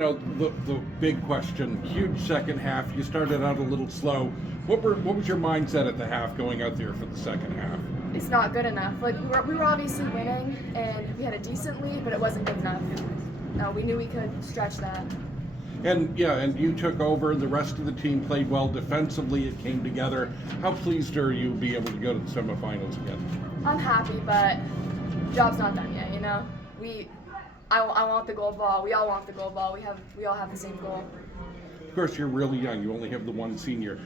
The big question, huge second half. You started out a little slow. What was your mindset at the half going out there for the second half? It's not good enough. Like we were obviously winning, and we had a decent lead, but it wasn't good enough. No, we knew we could stretch that. And you took over. The rest of the team played well defensively. It came together. How pleased are you to be able to go to the semifinals again? I'm happy, but the job's not done yet. I want the gold ball. We all want the gold ball. We all have the same goal. Of course, you're really young. You only have the one senior.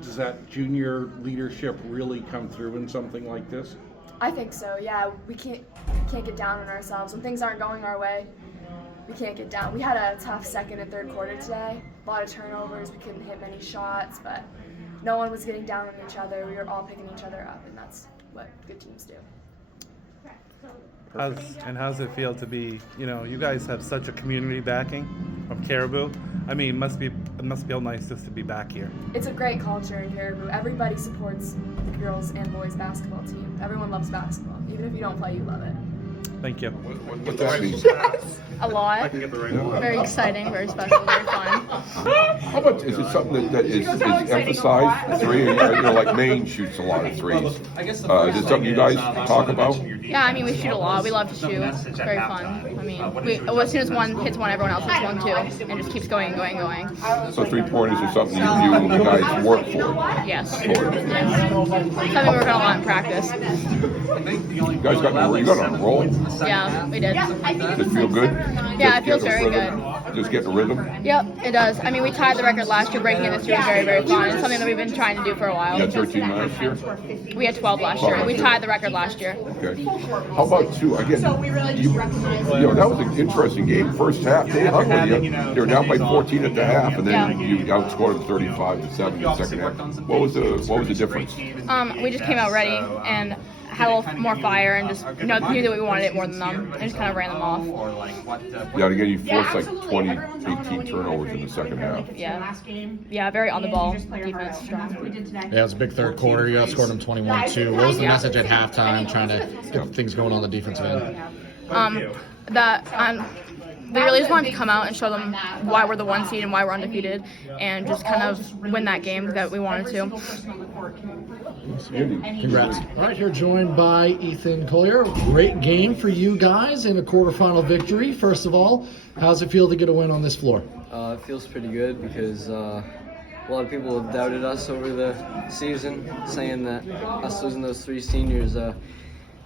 Does that junior leadership really come through in something like this? I think so. Yeah, we can't get down on ourselves when things aren't going our way. We can't get down. We had a tough second and third quarter today. A lot of turnovers. We couldn't hit many shots, but no one was getting down on each other. We were all picking each other up, and that's what good teams do. How's it feel to be, you guys have such a community backing from Caribou. I mean, it must feel nice just to be back here. It's a great culture in Caribou. Everybody supports the girls and boys basketball team. Everyone loves basketball. Even if you don't play, you love it. Thank you. What that means? A lot. Very exciting, very special, very fun. How about, is it something that is emphasized, three? Like Maine shoots a lot of threes. Is it something you guys talk about? Yeah, I mean, we shoot a lot. We love to shoot. It's very fun. I mean, as soon as one hits one, everyone else hits one too, and just keeps going and going and going. So three-pointers are something you guys work for? Yes. Something we work on a lot in practice. You guys got on a roll? Yeah, we did. Does it feel good? Yeah, it feels very good. Just get the rhythm? Yep, it does. I mean, we tied the record last year. Breaking it this year is very, very fun. It's something that we've been trying to do for a while. You had 13 last year? We had 12 last year. We tied the record last year. Okay. How about two? Again, that was an interesting game. First half, they hung with you. They were down by 14 at the half, and then you outscored them 35-7 in the second half. What was the difference? We just came out ready and had a little more fire and just knew that we wanted it more than them and just kind of ran them off. Yeah, again, you forced like 20, 18 turnovers in the second half. Yeah, very on the ball defense, strong. Yeah, it was a big third quarter. You outscored them 21-2. What was the message at halftime trying to get things going on the defensive end? We really just wanted to come out and show them why we're the one seed and why we're undefeated and just kind of win that game that we wanted to. Congrats. All right, here joined by Ethan Collier. Great game for you guys in a quarterfinal victory. First of all, how's it feel to get a win on this floor? It feels pretty good because a lot of people have doubted us over the season, saying that us losing those three seniors,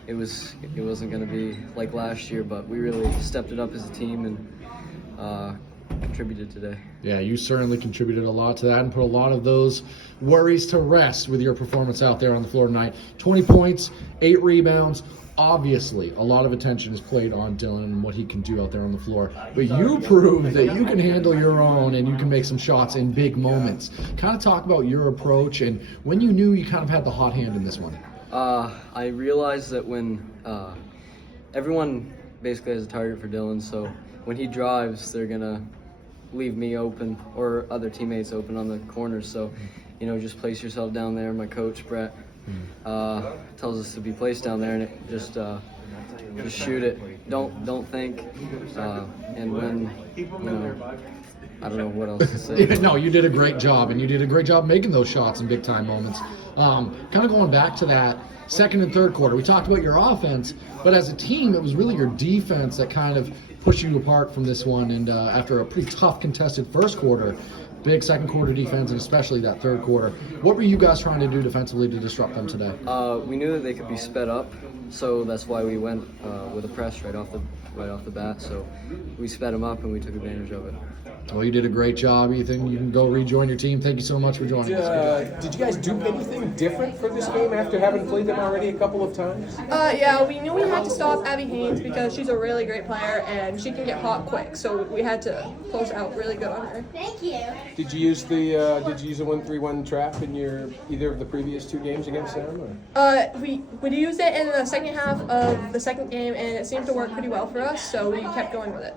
it wasn't going to be like last year, but we really stepped it up as a team and contributed today. Yeah, you certainly contributed a lot to that and put a lot of those worries to rest with your performance out there on the floor tonight. 20 points, 8 rebounds. Obviously, a lot of attention is played on Dylan and what he can do out there on the floor. But you proved that you can handle your own and you can make some shots in big moments. Kind of talk about your approach and when you knew you kind of had the hot hand in this one. I realized that when everyone basically has a target for Dylan, so when he drives, they're going to leave me open or other teammates open on the corners. So, just place yourself down there. My coach, Brett, tells us to be placed down there and just shoot it. Don't think. And when, I don't know what else to say. No, you did a great job, and you did a great job making those shots in big-time moments. Kind of going back to that second and third quarter, we talked about your offense, but as a team, it was really your defense that kind of pushed you apart from this one, and after a pretty tough contested first quarter, big second quarter defense, and especially that third quarter. What were you guys trying to do defensively to disrupt them today? We knew that they could be sped up, so that's why we went with a press right off the bat. So we sped them up and we took advantage of it. Well, you did a great job, Ethan. You can go rejoin your team. Thank you so much for joining us. Did you guys do anything different for this game after having played them already a couple of times? Yeah, we knew we had to stop Abby Haynes because she's a really great player and she can get hot quick. So we had to close out really good on her. Thank you. Did you use the 1-3-1 trap in either of the previous two games against them? Or? We used it in the second half of the second game and it seemed to work pretty well for us. So we kept going with it.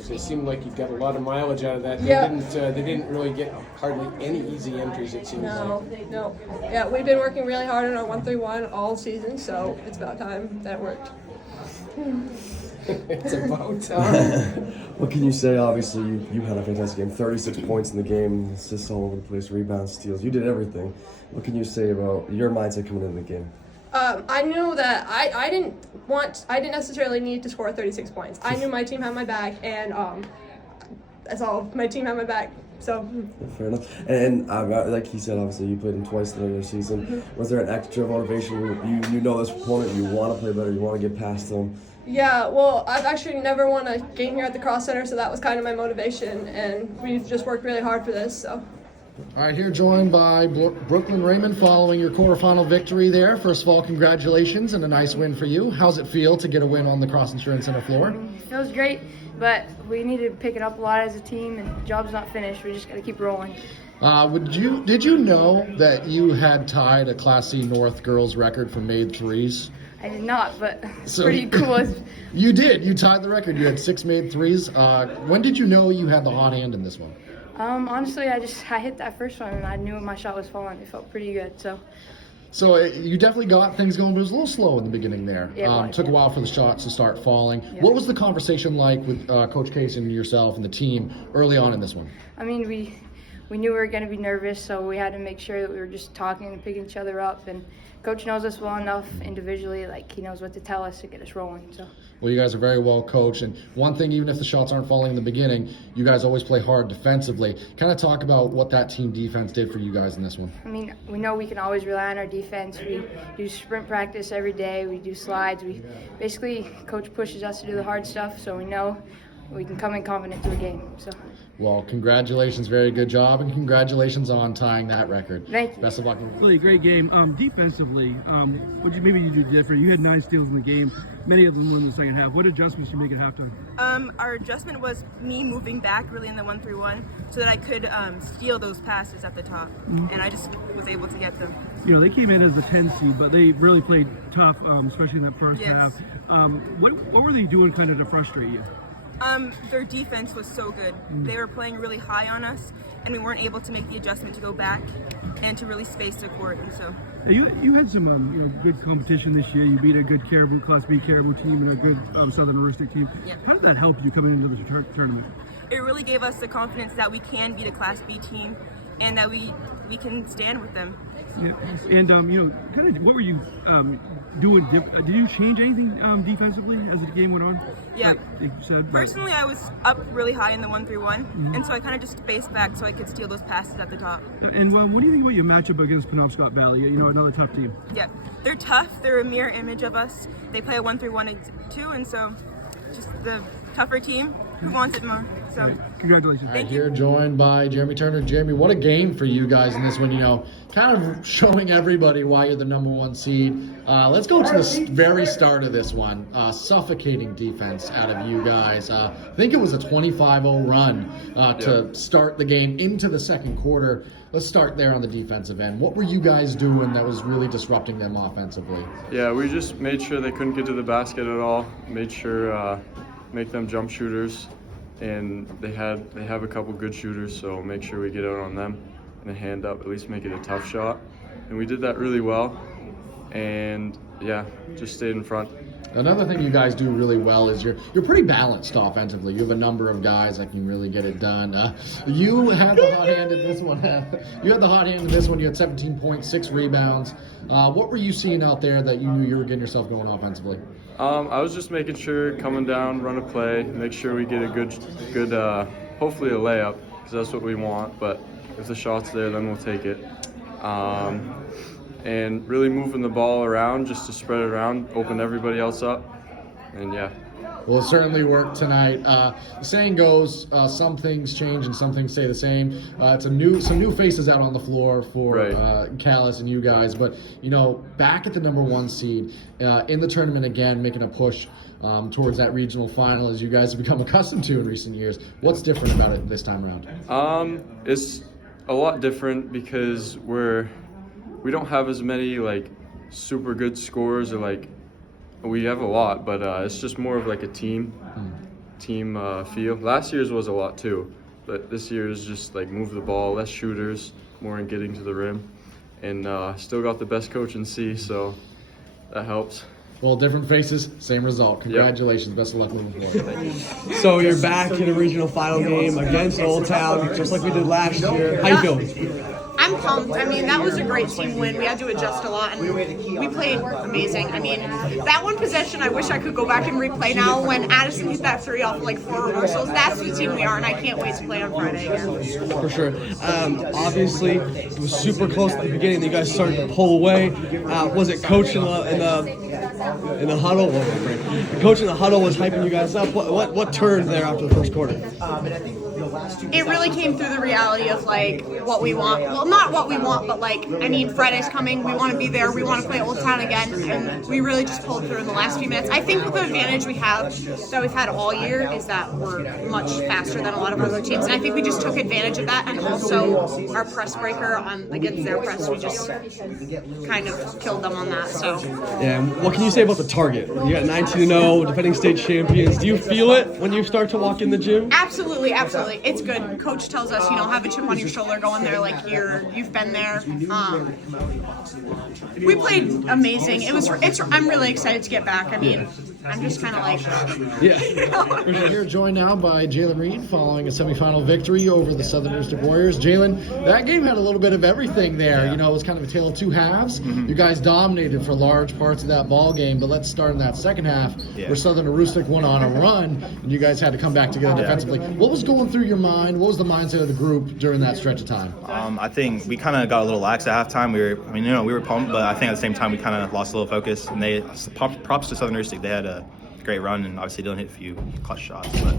So it seemed like you got a lot of mileage out of that. Yeah. They didn't really get hardly any easy entries, it seems like. No. Yeah, we've been working really hard on our 1-3-1 all season, so it's about time that worked. It's about time. What can you say? Obviously, you had a fantastic game. 36 points in the game, assists all over the place, rebounds, steals. You did everything. What can you say about your mindset coming into the game? I knew that I didn't necessarily need to score 36 points. I knew my team had my back, and that's all. My team had my back. So. Fair enough. And like he said, obviously you played him twice in the regular season. Mm-hmm. Was there an extra motivation? You know this opponent, you want to play better, you want to get past them. Yeah, well, I've actually never won a game here at the Cross Center, so that was kind of my motivation, and we've just worked really hard for this. So. All right, here joined by Brooklyn Raymond following your quarterfinal victory there. First of all, congratulations and a nice win for you. How's it feel to get a win on the Cross Insurance Center floor? It feels great, but we need to pick it up a lot as a team, and the job's not finished. We just got to keep rolling. Did you know that you had tied a Class C North girls record for made threes? I did not, but it's So- pretty cool. You did. You tied the record. You had 6 made threes. When did you know you had the hot hand in this one? Honestly, I hit that first one, and I knew my shot was falling. It felt pretty good, so. So you definitely got things going, but it was a little slow in the beginning there. Yeah, Took a while for the shots to start falling. Yeah. What was the conversation like with Coach Case and yourself and the team early on in this one? I mean, we knew we were going to be nervous, so we had to make sure that we were just talking and picking each other up. And Coach knows us well enough individually, like he knows what to tell us to get us rolling. So. Well, you guys are very well coached, and one thing, even if the shots aren't falling in the beginning, you guys always play hard defensively. Kind of talk about what that team defense did for you guys in this one. I mean, we know we can always rely on our defense. We do sprint practice every day. We do slides. Basically, Coach pushes us to do the hard stuff, so we know we can come in confident to a game. So. Well, congratulations, very good job, and congratulations on tying that record. Thank you. Best of luck. Really great game. Defensively, maybe you do different? You had 9 steals in the game. Many of them were in the second half. What adjustments did you make at halftime? Our adjustment was me moving back really in the 1-3-1 so that I could steal those passes at the top, and I just was able to get them. You know, they came in as the 10 seed, but they really played tough, especially in that first Yes. half. What were they doing kind of to frustrate you? Their defense was so good. They were playing really high on us, and we weren't able to make the adjustment to go back and to really space the court. And so, You had some good competition this year. You beat a good Caribou Class B Caribou team and a good Southern Heuristic team. Yeah. How did that help you coming into the tournament? it really gave us the confidence that we can beat a Class B team, and that we can stand with them. Yeah. And kind of what were you doing? Did you change anything defensively as the game went on? Yeah. Like you said, Personally, I was up really high in the 1-3-1, and so I kind of just spaced back so I could steal those passes at the top. And what do you think about your matchup against Penobscot Valley? Another tough team. Yeah, they're tough. They're a mirror image of us. They play a 1-3-1 too, and so just the tougher team who wants it more. So congratulations. Thank Here joined by Jeremy Turner. Jeremy, what a game for you guys in this one. Kind of showing everybody why you're the number 1 seed. Let's go to the very start of this one. Suffocating defense out of you guys. I think it was a 25-0 run to start the game into the second quarter. Let's start there on the defensive end. What were you guys doing that was really disrupting them offensively? Yeah, we just made sure they couldn't get to the basket at all. Made sure make them jump shooters, and they have a couple good shooters, so make sure we get out on them and a hand up, at least make it a tough shot. And we did that really well, and yeah, just stayed in front. Another thing you guys do really well is you're pretty balanced offensively. You have a number of guys that can really get it done. You had the hot hand in this one. You had the hot hand in this one. You had 17 points, 6 rebounds. What were you seeing out there that you knew you were getting yourself going offensively? I was just making sure, coming down, run a play, make sure we get a good hopefully a layup, because that's what we want. But if the shot's there, then we'll take it. And really moving the ball around just to spread it around, open everybody else up, and yeah. Well, it certainly worked tonight. The saying goes, some things change and some things stay the same. It's some new faces out on the floor for Callis and you guys. But, back at the number 1 seed, in the tournament again, making a push towards that regional final as you guys have become accustomed to in recent years. What's different about it this time around? It's a lot different because we don't have as many super good scores, or we have a lot, but it's just more of a team feel. Last year's was a lot too, but this year is just move the ball, less shooters, more in getting to the rim, and still got the best coach in C, so that helps. Well, different faces, same result. Congratulations. Best of luck moving forward. So you're back in a regional final game against Old Town, just like we did last year. How you feeling? I'm pumped. I mean, that was a great team win. We had to adjust a lot, and we played amazing. I mean, that one possession, I wish I could go back and replay now. When Addison hit that 3 off like 4 reversals, that's the team we are, and I can't wait to play on Friday again. For sure. Obviously, it was super close at the beginning. You guys started to pull away. Was it coach in the huddle? The coach in the huddle was hyping you guys up. What turned there after the first quarter? It really came through the reality of like what we want. Well, not what we want, but like, I mean, Friday's coming. We want to be there. We want to play Old Town again, and we really just pulled through in the last few minutes. I think the advantage we have that we've had all year is that we're much faster than a lot of other teams, and I think we just took advantage of that. And also our press breaker against their press, we just kind of killed them on that. So yeah. What can you say about the target? You got 19-0, defending state champions. Do you feel it when you start to walk in the gym? Absolutely. It's good. Coach tells us, have a chip on your shoulder going there like you've been there. We played amazing. I'm really excited to get back. I mean, I'm just kind of like, We're here joined now by Jalen Reed following a semifinal victory over the Southern District Warriors. Jalen, that game had a little bit of everything there. It was kind of a tale of two halves. You guys dominated for large parts of that ball game, but let's start in that second half where Southern Aroostook went on a run and you guys had to come back together defensively. What was going through your mind? What was the mindset of the group during that stretch of time? I think we kind of got a little lax at halftime. We were pumped, but I think at the same time we kind of lost a little focus. And props to Southern Aroostook. They had a great run and obviously didn't hit a few clutch shots, but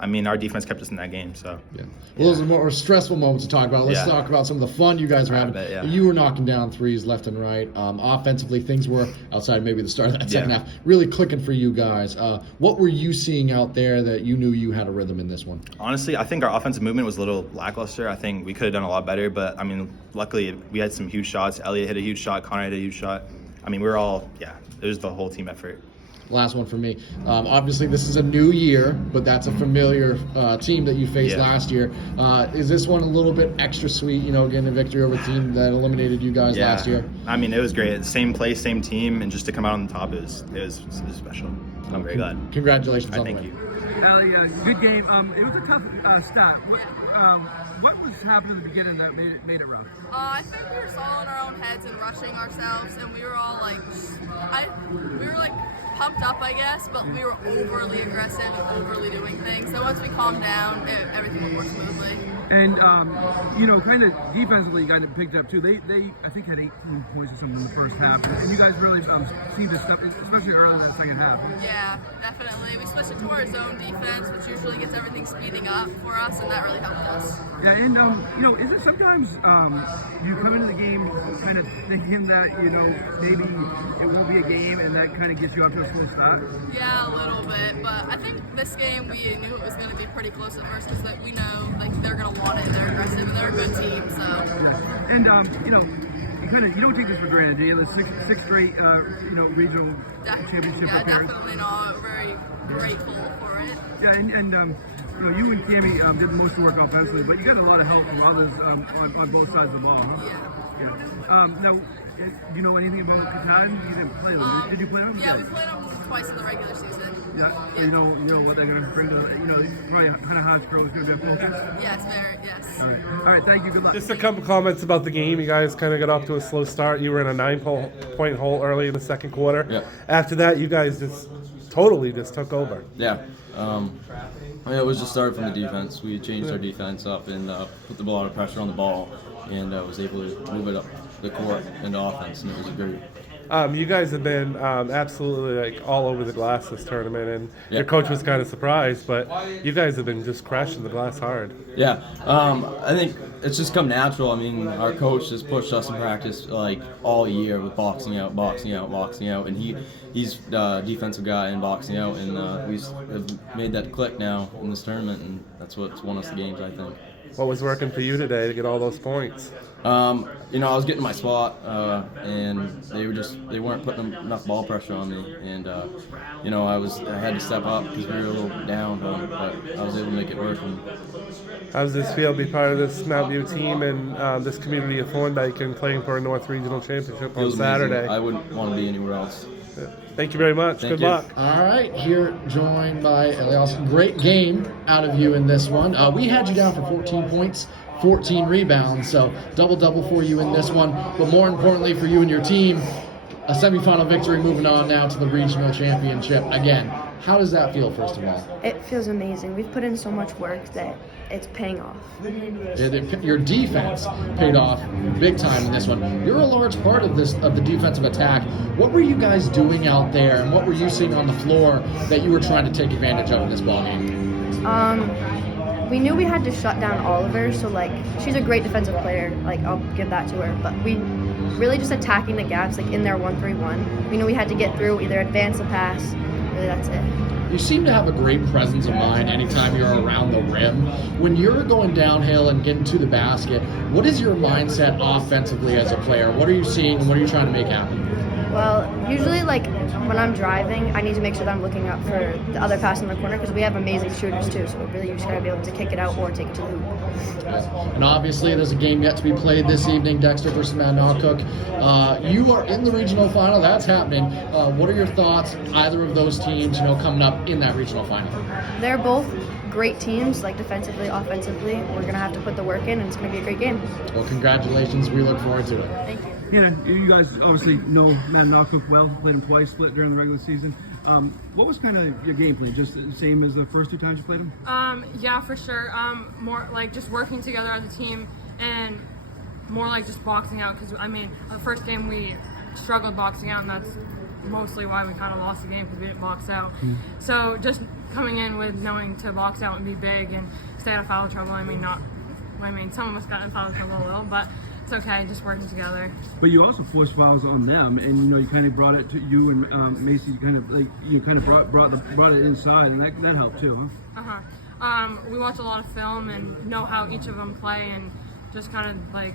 I mean our defense kept us in that game. So well, those are more stressful moments to talk about. Let's talk about some of the fun you guys were having. You were knocking down threes left and right. Offensively, things were outside maybe the start of that second half really clicking for you guys. What were you seeing out there that you knew you had a rhythm in this one? Honestly, I think our offensive movement was a little lackluster. I think we could have done a lot better, but I mean luckily we had some huge shots. Elliot hit a huge shot, Connor hit a huge shot. I mean we were all it was the whole team effort. Last one for me. Obviously, this is a new year, but that's a familiar team that you faced last year. Is this one a little bit extra sweet, getting a victory over a team that eliminated you guys last year? I mean, it was great. Same place, same team, and just to come out on the top, it was special. I'm very glad. Congratulations on the thank win. you. Allie, good game. It was a tough start. What was happening at the beginning that made it rough? I think we were all in our own heads and rushing ourselves, and we were all we were pumped up, I guess, but we were overly aggressive and overly doing things. So once we calmed down, everything would work smoothly. And kind of defensively, kind of picked it up too. They I think had 18 points or something in the first half, and you guys really see this stuff, especially early in the second half. Yeah, definitely. We switched into our zone defense, which usually gets everything speeding up for us, and that really helped us. Yeah, and is it sometimes you come into the game kind of thinking that maybe it won't be a game, and that kind of gets you off to a slow start? Yeah, a little bit, but I think this game we knew it was going to be pretty close at first because we know they're going to want it, they're aggressive, and they're a good team. So. Yeah. And you don't take this for granted, do you? The sixth straight regional championship. Yeah, definitely not. Very grateful for it. Yeah, and you and Cammy did most of the work offensively, but you got a lot of help from others on both sides of the ball. Huh? Yeah. Now, do you know anything about Catan? You didn't play them. Did you play them? Yeah, we played them twice in the regular season. Yeah. So you know what they're going to bring to probably kind of hard throw is going to be a focus. Yes, very. Yes. All right. Thank you. Good luck. Just a couple comments about the game. You guys kind of got off to a slow start. You were in a 9-point hole early in the second quarter. Yeah. After that, you guys just totally took over. Yeah. It was just started from the defense. We changed our defense up and put a lot of pressure on the ball, and was able to move it up the court into offense, and it was great. You guys have been absolutely all over the glass this tournament, and your coach was kind of surprised, but you guys have been just crashing the glass hard. Yeah, I think it's just come natural. I mean, our coach has pushed us in practice all year with boxing out, and he's the defensive guy in boxing out, and we have made that click now in this tournament, and that's what's won us the games, I think. What was working for you today to get all those points? I was getting my spot, and they weren't putting enough ball pressure on me, and I had to step up because we were a little down, but I was able to make it work. How does this feel to be part of this Mount View team and this community of Thorndike and playing for a North Regional Championship on Saturday? I wouldn't want to be anywhere else. Thank you very much. Good luck. All right, here joined by Elias. Great game out of you in this one. We had you down for 14 points, 14 rebounds, so double-double for you in this one. But more importantly for you and your team, a semifinal victory moving on now to the regional championship. Again, how does that feel, first of all? It feels amazing. We've put in so much work that it's paying off. Your defense paid off big time in this one. You're a large part of the defensive attack. What were you guys doing out there, and what were you seeing on the floor that you were trying to take advantage of in this ballgame? We knew we had to shut down Oliver, so like she's a great defensive player. Like I'll give that to her. But we really just attacking the gaps, like in their 1-3-1. We knew we had to get through, either advance or pass. Really, that's it. You seem to have a great presence of mind anytime you're around the rim. When you're going downhill and getting to the basket, what is your mindset offensively as a player? What are you seeing and what are you trying to make happen? Well, usually like when I'm driving, I need to make sure that I'm looking up for the other pass in the corner because we have amazing shooters too. So really, you just gotta be able to kick it out or take it to the hoop. And obviously, there's a game yet to be played this evening, Dexter versus Monadnock. You are in the regional final. That's happening. What are your thoughts, either of those teams, coming up in that regional final? They're both great teams, like defensively, offensively. We're gonna have to put the work in, and it's gonna be a great game. Well, congratulations. We look forward to it. Thank you. You guys obviously know Monadnock well. Played him twice, split during the regular season. What was kind of your game plan? Just the same as the first 2 times you played him? Yeah, for sure. More like just working together as a team and more like just boxing out. Because the first game we struggled boxing out, and that's mostly why we kind of lost the game because we didn't box out. So just coming in with knowing to box out and be big and stay out of foul trouble. Some of us got in foul trouble a little, but it's okay, just working together. But you also forced fouls on them, and you kind of brought it to you and Macy. Brought it inside, and that helped too, huh? We watch a lot of film and know how each of them play, and just kind of like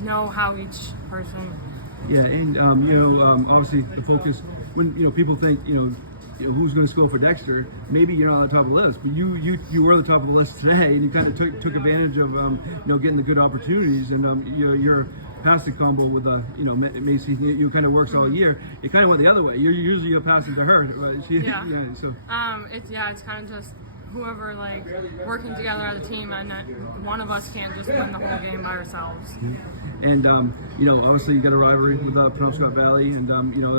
know how each person. Yeah, and obviously the focus when people think who's going to score for Dexter. Maybe you're not on the top of the list, but you were on the top of the list today, and you kind of took advantage of getting the good opportunities, and your passing combo with Macy, you kind of works all year. It kind of went the other way. You're usually passing to her. Right? It's kind of just whoever working together as a team, and one of us can't just win the whole game by ourselves. And obviously you got a rivalry with Penobscot Valley, and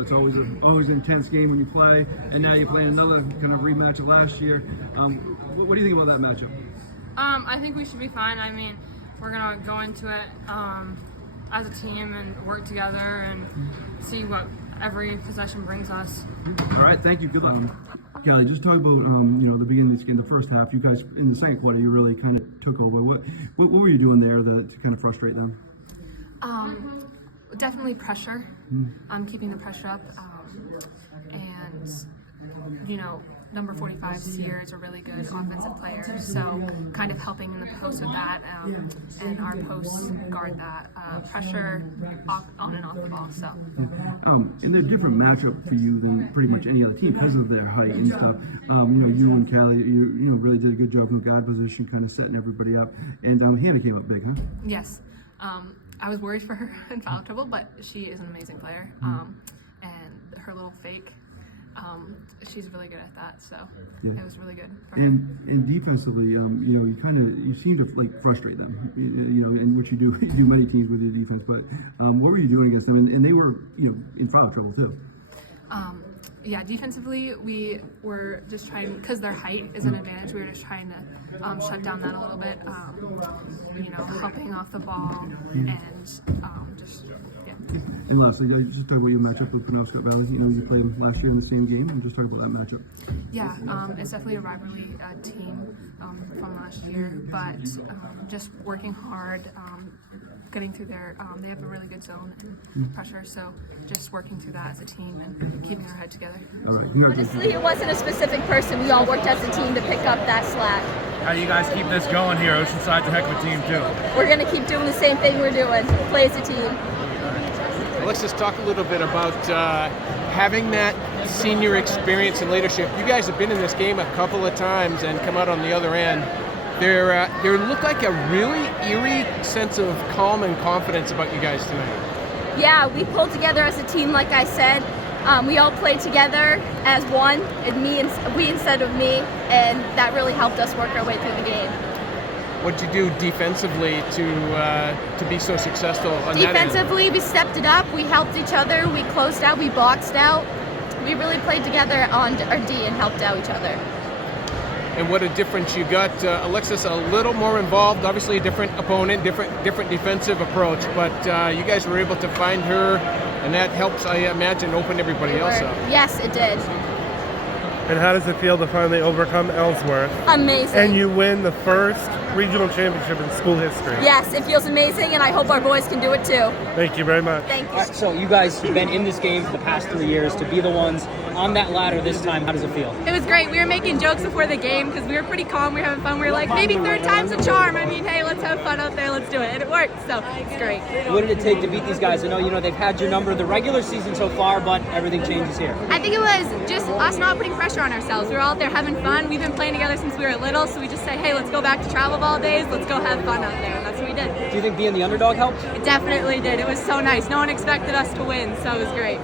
it's always an intense game when you play. And now you're playing another kind of rematch of last year. What do you think about that matchup? I think we should be fine. We're gonna go into it as a team and work together and see what every possession brings us. All right, thank you. Good luck. Callie, just talk about the beginning of this game, the first half. You guys in the second quarter, you really kind of took over. What were you doing there to kind of frustrate them? Definitely pressure. Keeping the pressure up, and number 45 Sear is a really good offensive player, so kind of helping in the post with that, and our posts guard that pressure on and off the ball. So. And they're a different matchup for you than pretty much any other team because of their height and stuff. You and Callie, you really did a good job in the guard position, kind of setting everybody up. And Hannah came up big, huh? Yes. I was worried for her in foul trouble, but she is an amazing player. And her little fake, she's really good at that. So it was really good for her. And defensively, you seem to frustrate them. And which you do many teams with your defense. But what were you doing against them? And they were in foul trouble too. Yeah, defensively, we were just trying, because their height is an advantage, we were just trying to shut down that a little bit, helping off the ball, and And lastly, just talk about your matchup with Penobscot Valley. You played them last year in the same game, and just talk about that matchup. Yeah, it's definitely a rivalry team from last year, but just working hard, getting through they have a really good zone and pressure, so just working through that as a team and keeping our head together. All right, congratulations. Honestly, it wasn't a specific person. We all worked as a team to pick up that slack. How do you guys keep this going here? Oceanside's a heck of a team too. We're going to keep doing the same thing we're doing, play as a team. Let's just talk a little bit about having that senior experience and leadership. You guys have been in this game a couple of times and come out on the other end. There looked like a really eerie sense of calm and confidence about you guys tonight. Yeah, we pulled together as a team, like I said. We all played together as one, and we instead of me, and that really helped us work our way through the game. What'd you do defensively to be so successful on that end? Defensively, we stepped it up. We helped each other. We closed out. We boxed out. We really played together on our D and helped out each other. And what a difference you got. Alexis a little more involved, obviously a different opponent, different defensive approach, but you guys were able to find her, and that helps, I imagine, open everybody else up. Yes, it did. And how does it feel to finally overcome Ellsworth? Amazing. And you win the first regional championship in school history. Yes, it feels amazing, and I hope our boys can do it too. Thank you very much. Thank you. All right, so you guys have been in this game for the past 3 years. To be the ones on that ladder this time, how does it feel? It was great. We were making jokes before the game because we were pretty calm. We were having fun. We were like, maybe third time's a charm. I mean, hey, let's have fun out there. Let's do it. And it worked, so it's great. What did it take to beat these guys? I know, they've had your number the regular season so far, but everything changes here. I think it was just us not putting pressure on ourselves. We were out there having fun. We've been playing together since we were little, so we just say, hey, let's go back to travel ball days. Let's go have fun out there. And that's what we did. Do you think being the underdog helped? It definitely did. It was so nice. No one expected us to win, so it was great.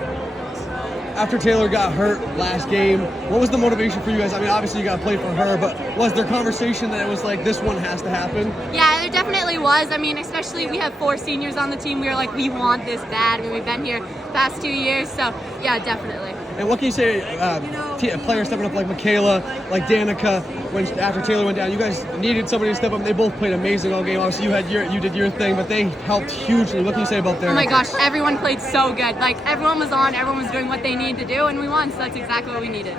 After Taylor got hurt last game, what was the motivation for you guys? I mean, obviously you got to play for her, but was there conversation that it was like, this one has to happen? Yeah, there definitely was. I mean, especially we have 4 seniors on the team. We were like, we want this bad. I mean, we've been here the past 2 years, so yeah, definitely. And what can you say, a player stepping up like Michaela, like Danica, after Taylor went down, you guys needed somebody to step up, and they both played amazing all game. Obviously, you did your thing, but they helped hugely. What can you say about their... Oh my gosh, everyone played so good. Like, everyone was on, everyone was doing what they needed to do, and we won, so that's exactly what we needed.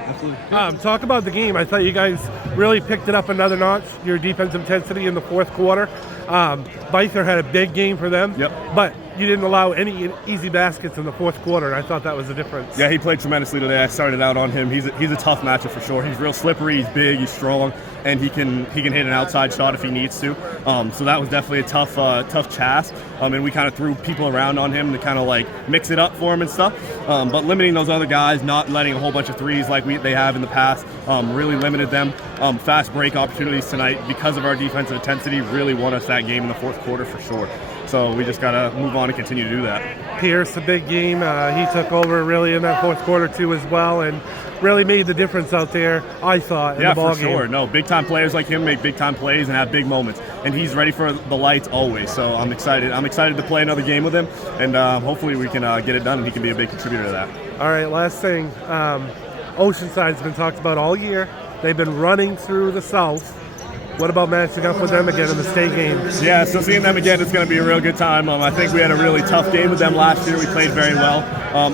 Talk about the game. I thought you guys really picked it up another notch, your defensive intensity in the fourth quarter. Beither had a big game for them, but you didn't allow any easy baskets in the fourth quarter, and I thought that was the difference. Yeah, he played tremendously today. I started out on him. He's a tough matchup for sure. He's real slippery, he's big, he's strong, and he can hit an outside shot if he needs to. So that was definitely a tough task, and we kind of threw people around on him to kind of like mix it up for him and stuff. But limiting those other guys, not letting a whole bunch of threes like they have in the past, really limited them. Fast break opportunities tonight because of our defensive intensity really won us that game in the fourth quarter for sure. So we just got to move on and continue to do that. Pierce, a big game. He took over really in that fourth quarter too as well, and really made the difference out there, I thought, in the ball game. Yeah, for sure. No, big-time players like him make big-time plays and have big moments. And he's ready for the lights always. So I'm excited. I'm excited to play another game with him, and hopefully we can get it done and he can be a big contributor to that. All right, last thing. Oceanside's been talked about all year. They've been running through the South. What about matching up with them again in the state game? Yeah, so seeing them again is going to be a real good time. I think we had a really tough game with them last year. We played very well.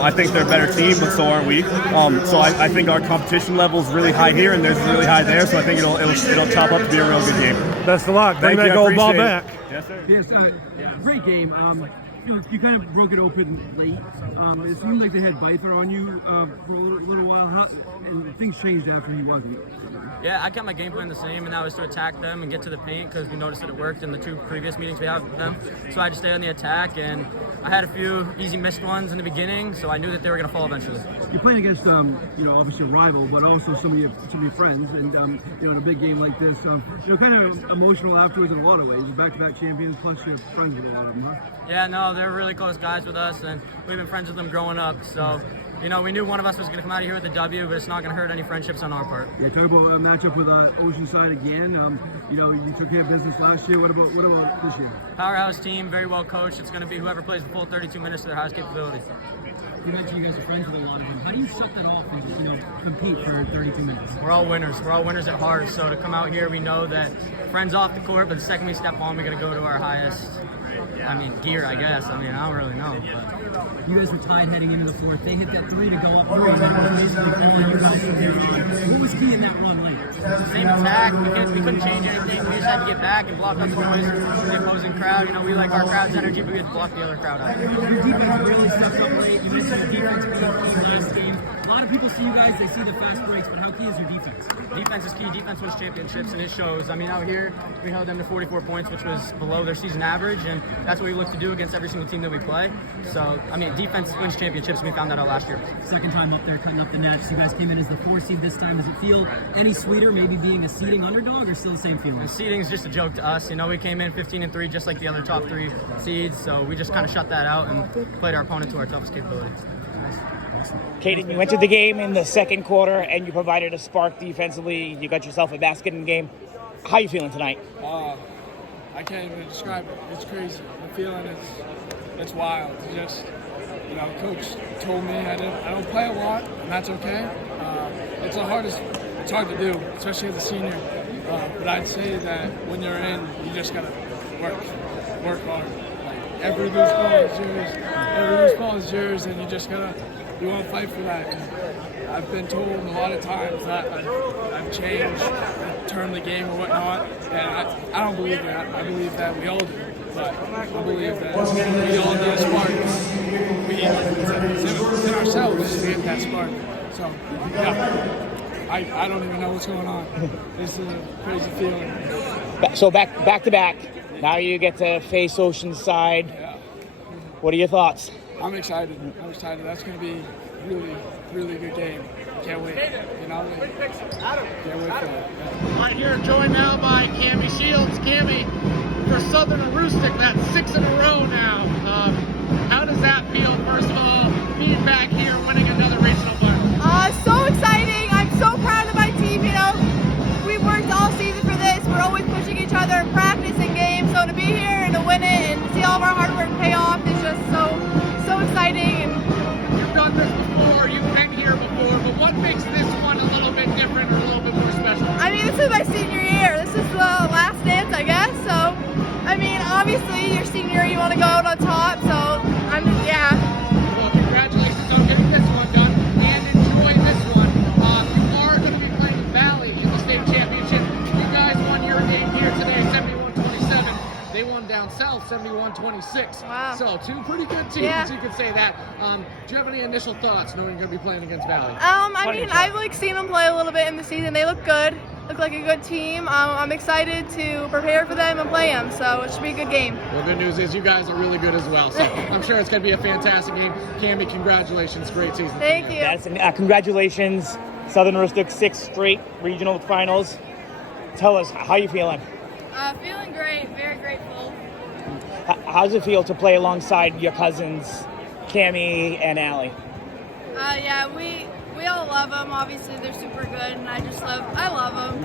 I think they're a better team, but so aren't we. So I think our competition level is really high here, and theirs is really high there. So I think it'll chop up to be a real good game. Best of luck. Bring that gold ball back. Yes, sir. Yes, great game. You kind of broke it open late. It seemed like they had Beither on you for a little while, and things changed after he wasn't. Yeah, I kept my game plan the same, and that was to attack them and get to the paint because we noticed that it worked in the 2 previous meetings we had with them. So I had to stay on the attack, and I had a few easy missed ones in the beginning, so I knew that they were going to fall eventually. You're playing against, obviously a rival, but also some of your friends, and in a big game like this, kind of emotional afterwards in a lot of ways. Back-to-back champions, plus you're friends with a lot of them, huh? Yeah, no, they're really close guys with us, and we've been friends with them growing up, so we knew one of us was going to come out of here with a W, but it's not going to hurt any friendships on our part. Yeah, talk about a matchup with Oceanside again. You took care of business last year. What about this year? Powerhouse team, very well coached. It's going to be whoever plays the full 32 minutes to their highest capability. You mentioned you guys are friends with a lot of them. How do you shut that off and just, compete for 32 minutes? We're all winners. We're all winners at heart. So to come out here, we know that friends off the court, but the second we step on, we're going to go to our highest, gear, I guess. I don't really know. You guys were tied heading into the fourth. They hit that 3 to go up 3, and then basically calling you guys from there on. Who was key in that run late? Same attack. We couldn't change anything. We just had to get back and block out the noise from the opposing crowd. We like our crowd's energy, but we had to block the other crowd out. Your defense really stepped up late. You mentioned your defense being key last game. A lot of people see you guys, they see the fast breaks, but how key is your defense? Defense is key. Defense wins championships, and it shows. Out here, we held them to 44 points, which was below their season average, and that's what we look to do against every single team that we play. So, defense wins championships, and we found that out last year. Second time up there, cutting up the nets. You guys came in as the 4 seed this time. Does it feel any sweeter, maybe being a seeding underdog, or still the same feeling? Seeding is just a joke to us. We came in 15-3, just like the other top 3 seeds, so we just kind of shut that out and played our opponent to our toughest capability. Nice. Caden, you entered the game in the second quarter and you provided a spark defensively. You got yourself a basket in the game. How are you feeling tonight? I can't even describe it. It's crazy. The feeling it's wild. It's just, Coach told me I don't play a lot, and that's okay. It's hard to do, especially as a senior. But I'd say that when you're in, you just gotta work hard. Like, every loose ball is yours, and you want to fight for that. And I've been told a lot of times that I've changed, turned the game or whatnot, and I don't believe it. I believe that we all do, but I believe that we all need a spark. It's in ourselves to get that spark. So, yeah. I don't even know what's going on. This is a crazy feeling. So back to back. Now you get to face Oceanside. Yeah. What are your thoughts? I'm excited. That's going to be really, really good game. Can't wait. Can't wait for it. Right here, joined now by Cami Shields. Cami, for Southern Aroostook, that's 6 in a row now. How does that feel, first of all, being back here, winning another regional final? So exciting. I'm so proud of my team. We've worked all season for this. We're always pushing each other in practice and games. So to be here and to win it and see all of our hard work pay off is just so exciting. And you've done this before, you've been here before, but what makes this one a little bit different or a little bit more special? I mean, this is my senior year. This is the last dance, I guess. So, I mean, obviously, your senior year, you want to go out on top. So, Well, congratulations on getting this one done and enjoy this one. You are going to be playing with Valley in the state championship. You guys won your game here today, 71-27. They won down south, 71-26. Wow. So, two pretty good teams, you could say that. Do you have any initial thoughts knowing you're going to be playing against Valley? I've seen them play a little bit in the season. They look good. Look like a good team. I'm excited to prepare for them and play them, so it should be a good game. Well, good news is you guys are really good as well, so I'm sure it's going to be a fantastic game. Cami, congratulations. Great season. Thank you. Yes, and congratulations. Southern Aroostook, 6 straight regional finals. Tell us, how you feeling? Feeling great. Very grateful. How does it feel to play alongside your cousins, Cami and Allie? Yeah, we all love them. Obviously, they're super good, and I love them.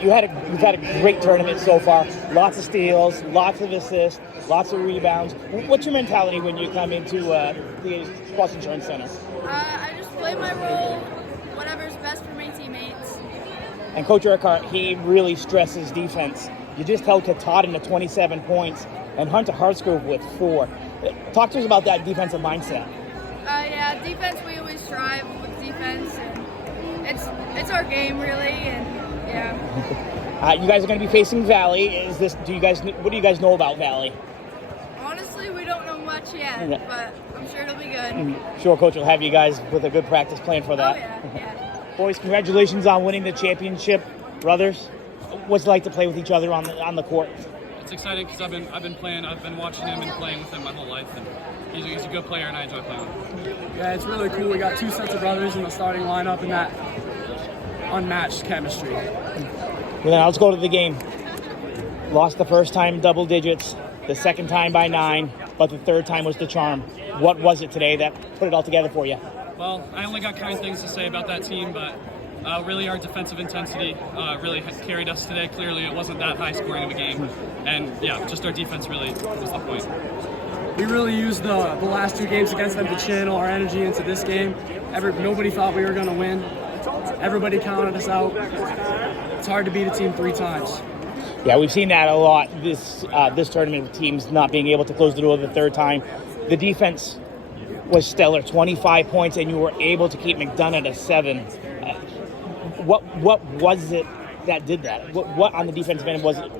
You've had a great tournament so far. Lots of steals, lots of assists, lots of rebounds. What's your mentality when you come into the Sports Insurance Center? I just play my role, whatever's best for my teammates. And Coach Urquhart, he really stresses defense. You just held Katahdin to 27 points and Hunter Hartsgrove with 4. Talk to us about that defensive mindset. Yeah, defense, we always strive with defense, and it's our game, really, and yeah. You guys are going to be facing Valley. What do you guys know about Valley? Honestly, we don't know much yet, but I'm sure it'll be good. Sure, Coach will have you guys with a good practice plan for that. Oh, yeah. Boys, congratulations on winning the championship. Brothers, what's it like to play with each other on the court? It's exciting because I've been watching him and playing with him my whole life, and he's a good player, and I enjoy playing with him. Yeah, it's really cool. We got 2 sets of brothers in the starting lineup, and that unmatched chemistry. Well, then let's go to the game. Lost the first time double digits, the second time by 9, but the third time was the charm. What was it today that put it all together for you? Well, I only got kind things to say about that team, but really our defensive intensity really carried us today. Clearly it wasn't that high scoring of a game, and yeah, just our defense really was the point. We really used the last 2 games against them to channel our energy into this game. Nobody thought we were going to win. Everybody counted us out. It's hard to beat a team 3 times. Yeah, we've seen that a lot this tournament with teams not being able to close the door the third time. The defense was stellar, 25 points, and you were able to keep McDonough at 7. What was it that did that? What on the defensive end was it?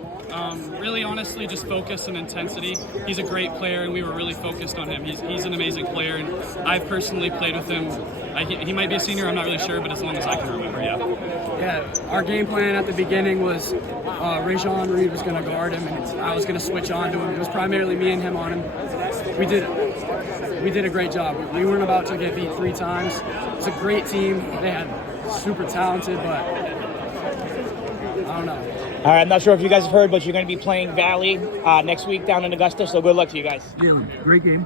Really, honestly, just focus and intensity. He's a great player, and we were really focused on him. He's an amazing player, and I've personally played with him. He might be a senior, I'm not really sure, but as long as I can remember, yeah. Yeah, our game plan at the beginning was Rajon Reed was going to guard him, and I was going to switch on to him. It was primarily me and him on him. We did a great job. We weren't about to get beat 3 times. It's a great team. They had super talented, but I don't know. All right, I'm not sure if you guys have heard, but you're going to be playing Valley next week down in Augusta, so good luck to you guys. Yeah, great game.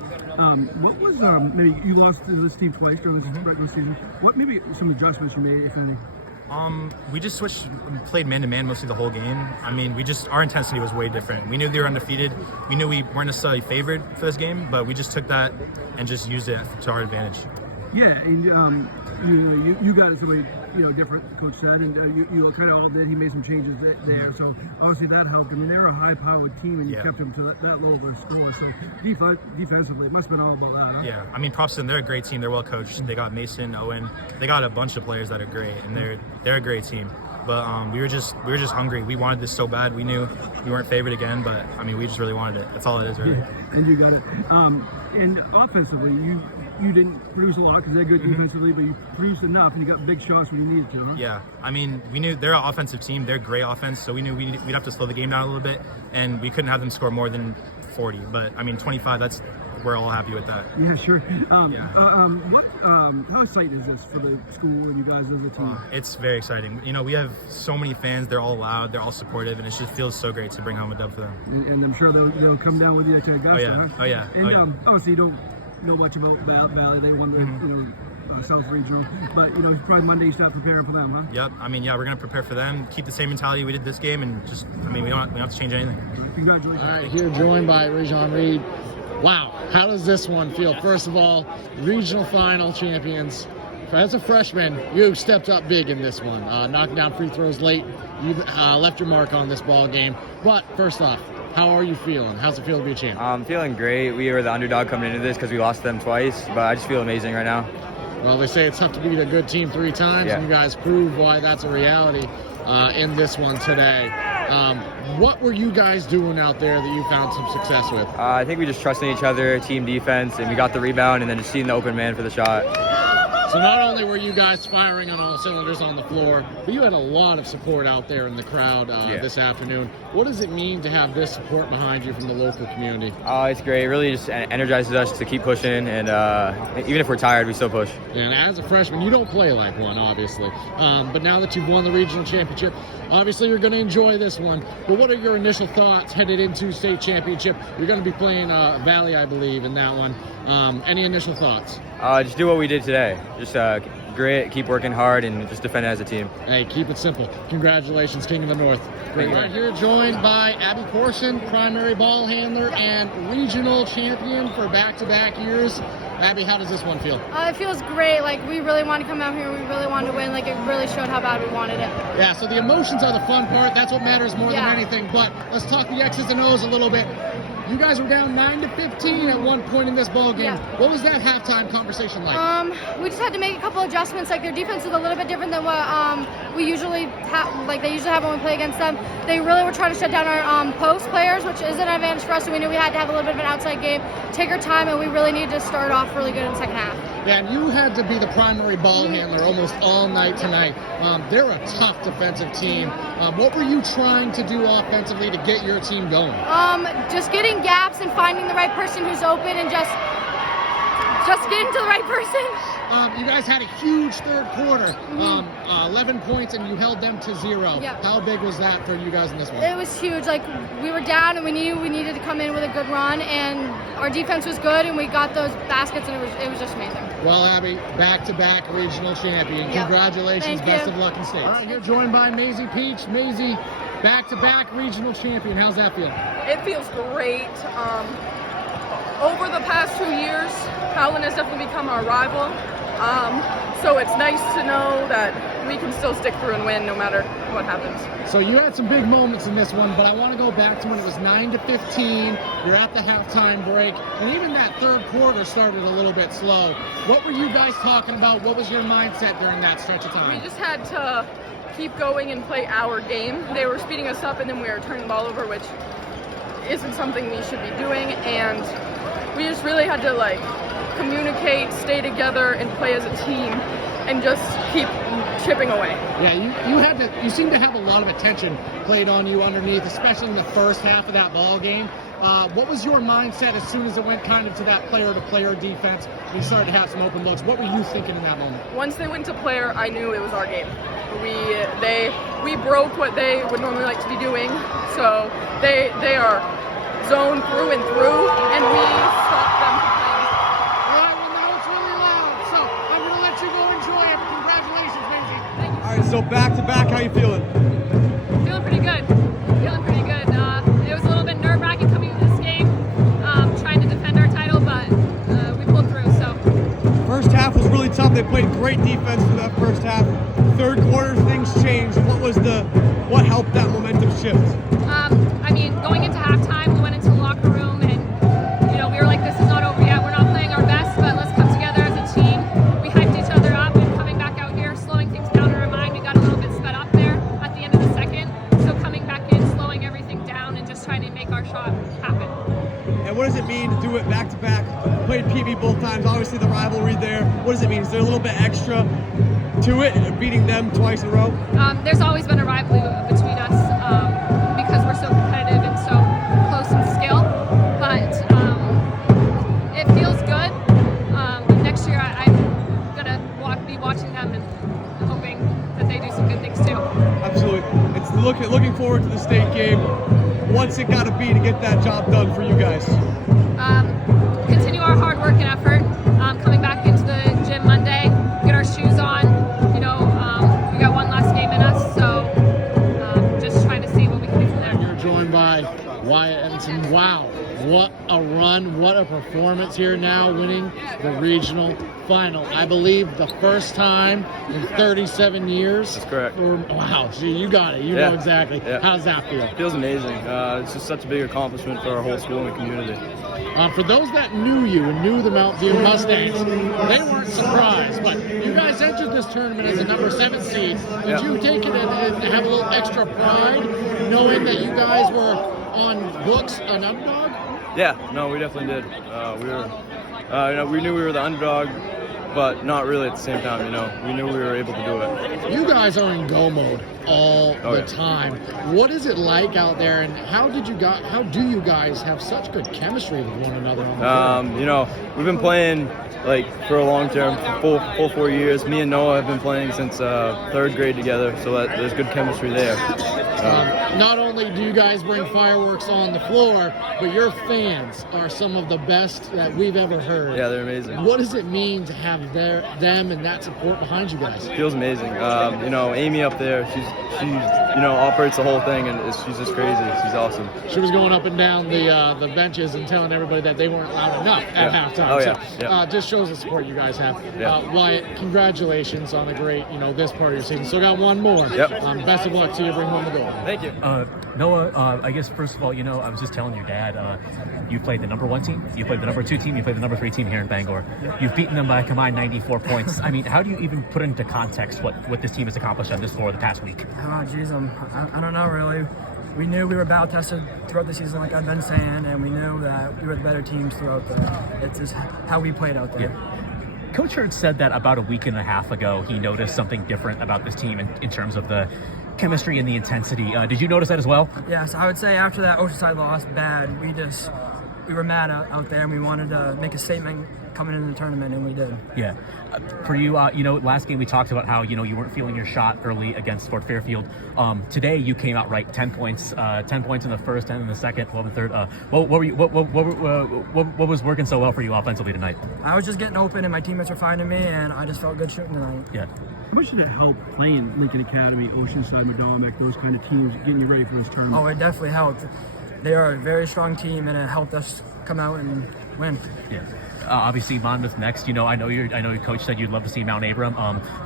What was maybe you lost to this team twice during this regular season? What maybe some adjustments you made, if any? We just played man-to-man mostly the whole game. I mean, our intensity was way different. We knew they were undefeated. We knew we weren't necessarily favored for this game, but we just took that and just used it to our advantage. Yeah, and you got somebody different. Coach said, and you kind of all did. He made some changes there, so obviously that helped. I mean, they're a high-powered team, and you kept them to that low of a score. So defensively, it must have been all about that. Huh? Yeah, I mean, props to them. They're a great team. They're well coached. They got Mason, Owen. They got a bunch of players that are great, and they're a great team. But we were just hungry. We wanted this so bad. We knew we weren't favored again, but I mean, we just really wanted it. That's all it is, really. Yeah, and you got it. And offensively, you didn't produce a lot because they're good defensively, but you produced enough and you got big shots when you needed to. Huh? Yeah, I mean, we knew they're an offensive team. They're great offense, so we knew we'd have to slow the game down a little bit, and we couldn't have them score more than 40. But I mean, 25. We're all happy with that. Yeah, sure. How exciting is this for the school and you guys as a team? It's very exciting. We have so many fans. They're all loud. They're all supportive, and it just feels so great to bring home a dub for them. And I'm sure they'll come down with you to Augusta. Oh yeah. Huh? Oh yeah. And obviously you don't know much about Valley. They won the South Regional, but probably Monday you start preparing for them, huh? Yep. I mean, we're gonna prepare for them. Keep the same mentality we did this game, and we don't have to change anything. Congratulations. All right, here joined by Rajon Reed. Wow, how does this one feel? First of all, regional final champions. As a freshman, you stepped up big in this one, knocking down free throws late. You left your mark on this ball game. But first off, how are you feeling? How's it feel to be a champ? I'm feeling great. We were the underdog coming into this because we lost them twice, but I just feel amazing right now. Well, they say it's tough to beat a good team 3 times, and you guys proved why that's a reality in this one today. What were you guys doing out there that you found some success with? I think we just trusted each other, team defense, and we got the rebound, and then just seeing the open man for the shot. So not only were you guys firing on all cylinders on the floor, but you had a lot of support out there in the crowd this afternoon. What does it mean to have this support behind you from the local community? It's great. It really just energizes us to keep pushing, and even if we're tired, we still push. And as a freshman, you don't play like one, obviously. But now that you've won the regional championship, obviously you're going to enjoy this one. But what are your initial thoughts headed into state championship? You're going to be playing Valley, I believe, in that one. Any initial thoughts? Just do what we did today. Just grit, keep working hard, and just defend as a team. Hey, keep it simple. Congratulations, King of the North. Great. Right here, joined by Abby Corson, primary ball handler and regional champion for back-to-back years. Abby, how does this one feel? It feels great. Like, we really wanted to come out here. We really wanted to win. Like, it really showed how bad we wanted it. Yeah, so the emotions are the fun part. That's what matters more than anything. But let's talk the X's and O's a little bit. You guys were down 9-15 at one point in this ball game. Yeah. What was that halftime conversation like? We just had to make a couple adjustments. Like, their defense was a little bit different than what we usually have. Like, they usually have when we play against them. They really were trying to shut down our post players, which is an advantage for us. So we knew we had to have a little bit of an outside game, take our time, and we really needed to start off really good in the second half. Yeah, and you had to be the primary ball handler almost all night tonight. They're a tough defensive team. What were you trying to do offensively to get your team going? Just getting gaps and finding the right person who's open and just getting to the right person. You guys had a huge third quarter, 11 points, and you held them to 0. Yep. How big was that for you guys in this one? It was huge. Like, we were down, and we knew we needed to come in with a good run, and our defense was good, and we got those baskets, and it was just amazing. Well, Abby, back-to-back regional champion. Yep. Congratulations. Thank Best you. of luck in state. All right, you're joined by Maisie Peach. Maisie, back-to-back regional champion. How's that feel? It feels great. Over the past 2 years, Howland has definitely become our rival. So it's nice to know that we can still stick through and win no matter what happens. So you had some big moments in this one, but I want to go back to when it was 9-15. You're at the halftime break, and even that third quarter started a little bit slow. What were you guys talking about? What was your mindset during that stretch of time? We just had to keep going and play our game. They were speeding us up, and then we were turning the ball over, which isn't something we should be doing. And we just really had to communicate, stay together, and play as a team, and just keep chipping away. Yeah, you seem to have a lot of attention played on you underneath, especially in the first half of that ball game. What was your mindset as soon as it went kind of to that player-to-player defense? You started to have some open looks. What were you thinking in that moment? Once they went to player, I knew it was our game. We broke what they would normally like to be doing, so they are zoned through and through, and we stopped them from playing. All right, well now it's really loud, so I'm gonna let you go enjoy it. Congratulations, Maisie. Thank you. All right, so back to back, how you feeling? Feeling pretty good. Feeling pretty good. It was a little bit nerve-wracking coming into this game, trying to defend our title, but we pulled through. So. First half was really tough. They played great defense for that first half. Third quarter, things changed. What helped that momentum shift? I mean, going into halftime, we went into the locker room and, we were like, this is not over yet. We're not playing our best, but let's come together as a team. We hyped each other up, and coming back out here, slowing things down in our mind, we got a little bit sped up there at the end of the second. So coming back in, slowing everything down, and just trying to make our shot happen. And what does it mean to do it back to back? Played PB both times, obviously the rivalry there. What does it mean? Is there a little bit extra to it, beating them twice in a row? There's always been a rivalry between us because we're so competitive and so close in skill, but it feels good. Next year I'm going to be watching them and hoping that they do some good things too. Absolutely. It's looking forward to the state game. What's it got to be to get that job done for you guys? Continue our hard work and effort. Coming back into the gym Monday, get our shoes on. We got one last game in us, so just trying to see what we can do from there. You're joined by Wyatt Edmondson. Wow, what a run, what a performance here now, winning the regional final. I believe the first time in 37 years. That's correct. Wow, gee, you got it. You know exactly. Yeah. How does that feel? It feels amazing. It's just such a big accomplishment for our whole school and the community. For those that knew you and knew the Mount View Mustangs, they weren't surprised, but you guys entered this tournament as a number 7 seed. Did you take it and have a little extra pride knowing that you guys were on books an underdog? Yeah, no, we definitely did. We knew we were the underdog, but not really at the same time. We knew we were able to do it. You guys are in go mode all the time. What is it like out there, and how do you guys have such good chemistry with one another on the field? We've been playing for a long term, full 4 years. Me and Noah have been playing since 3rd grade together, so there's good chemistry there. Not only do you guys bring fireworks on the floor, but your fans are some of the best that we've ever heard. Yeah, they're amazing. What does it mean to have them and that support behind you guys? It feels amazing. Amy up there, she operates the whole thing, and she's just crazy. She's awesome. She was going up and down the benches and telling everybody that they weren't loud enough at halftime. Oh, yeah. Just shows the support you guys have. Yeah. Wyatt, congratulations on a great, this part of your season. Still got one more. Yep. Best of luck to you. Bring home the gold. Thank you. Noah, I guess first of all, I was just telling your dad, you played the number 1 team, you played the number 2 team, you played the number 3 team here in Bangor. You've beaten them by a combined 94 points. I mean, how do you even put into context what this team has accomplished on this floor the past week? Oh, geez, I don't know really. We knew we were battle tested throughout the season, like I've been saying, and we knew that we were the better teams throughout it's just how we played out there. Yeah. Coach Hurd said that about a week and a half ago. He noticed something different about this team in terms of the chemistry and the intensity. Did you notice that as well? Yes, I would say after that Oceanside loss, we were mad out there, and we wanted to make a statement coming into the tournament, and we did. Yeah. For you, last game we talked about how, you weren't feeling your shot early against Fort Fairfield. Today you came out right, 10 points. 10 points in the first, 10 in the second, 12 in the third. What was working so well for you offensively tonight? I was just getting open, and my teammates were finding me, and I just felt good shooting tonight. Yeah. How much did it help playing Lincoln Academy, Oceanside, Madomic, those kind of teams, getting you ready for this tournament? Oh, it definitely helped. They are a very strong team, and it helped us come out and win. Yeah. Obviously, Monmouth next. I know your coach said you'd love to see Mount Abram,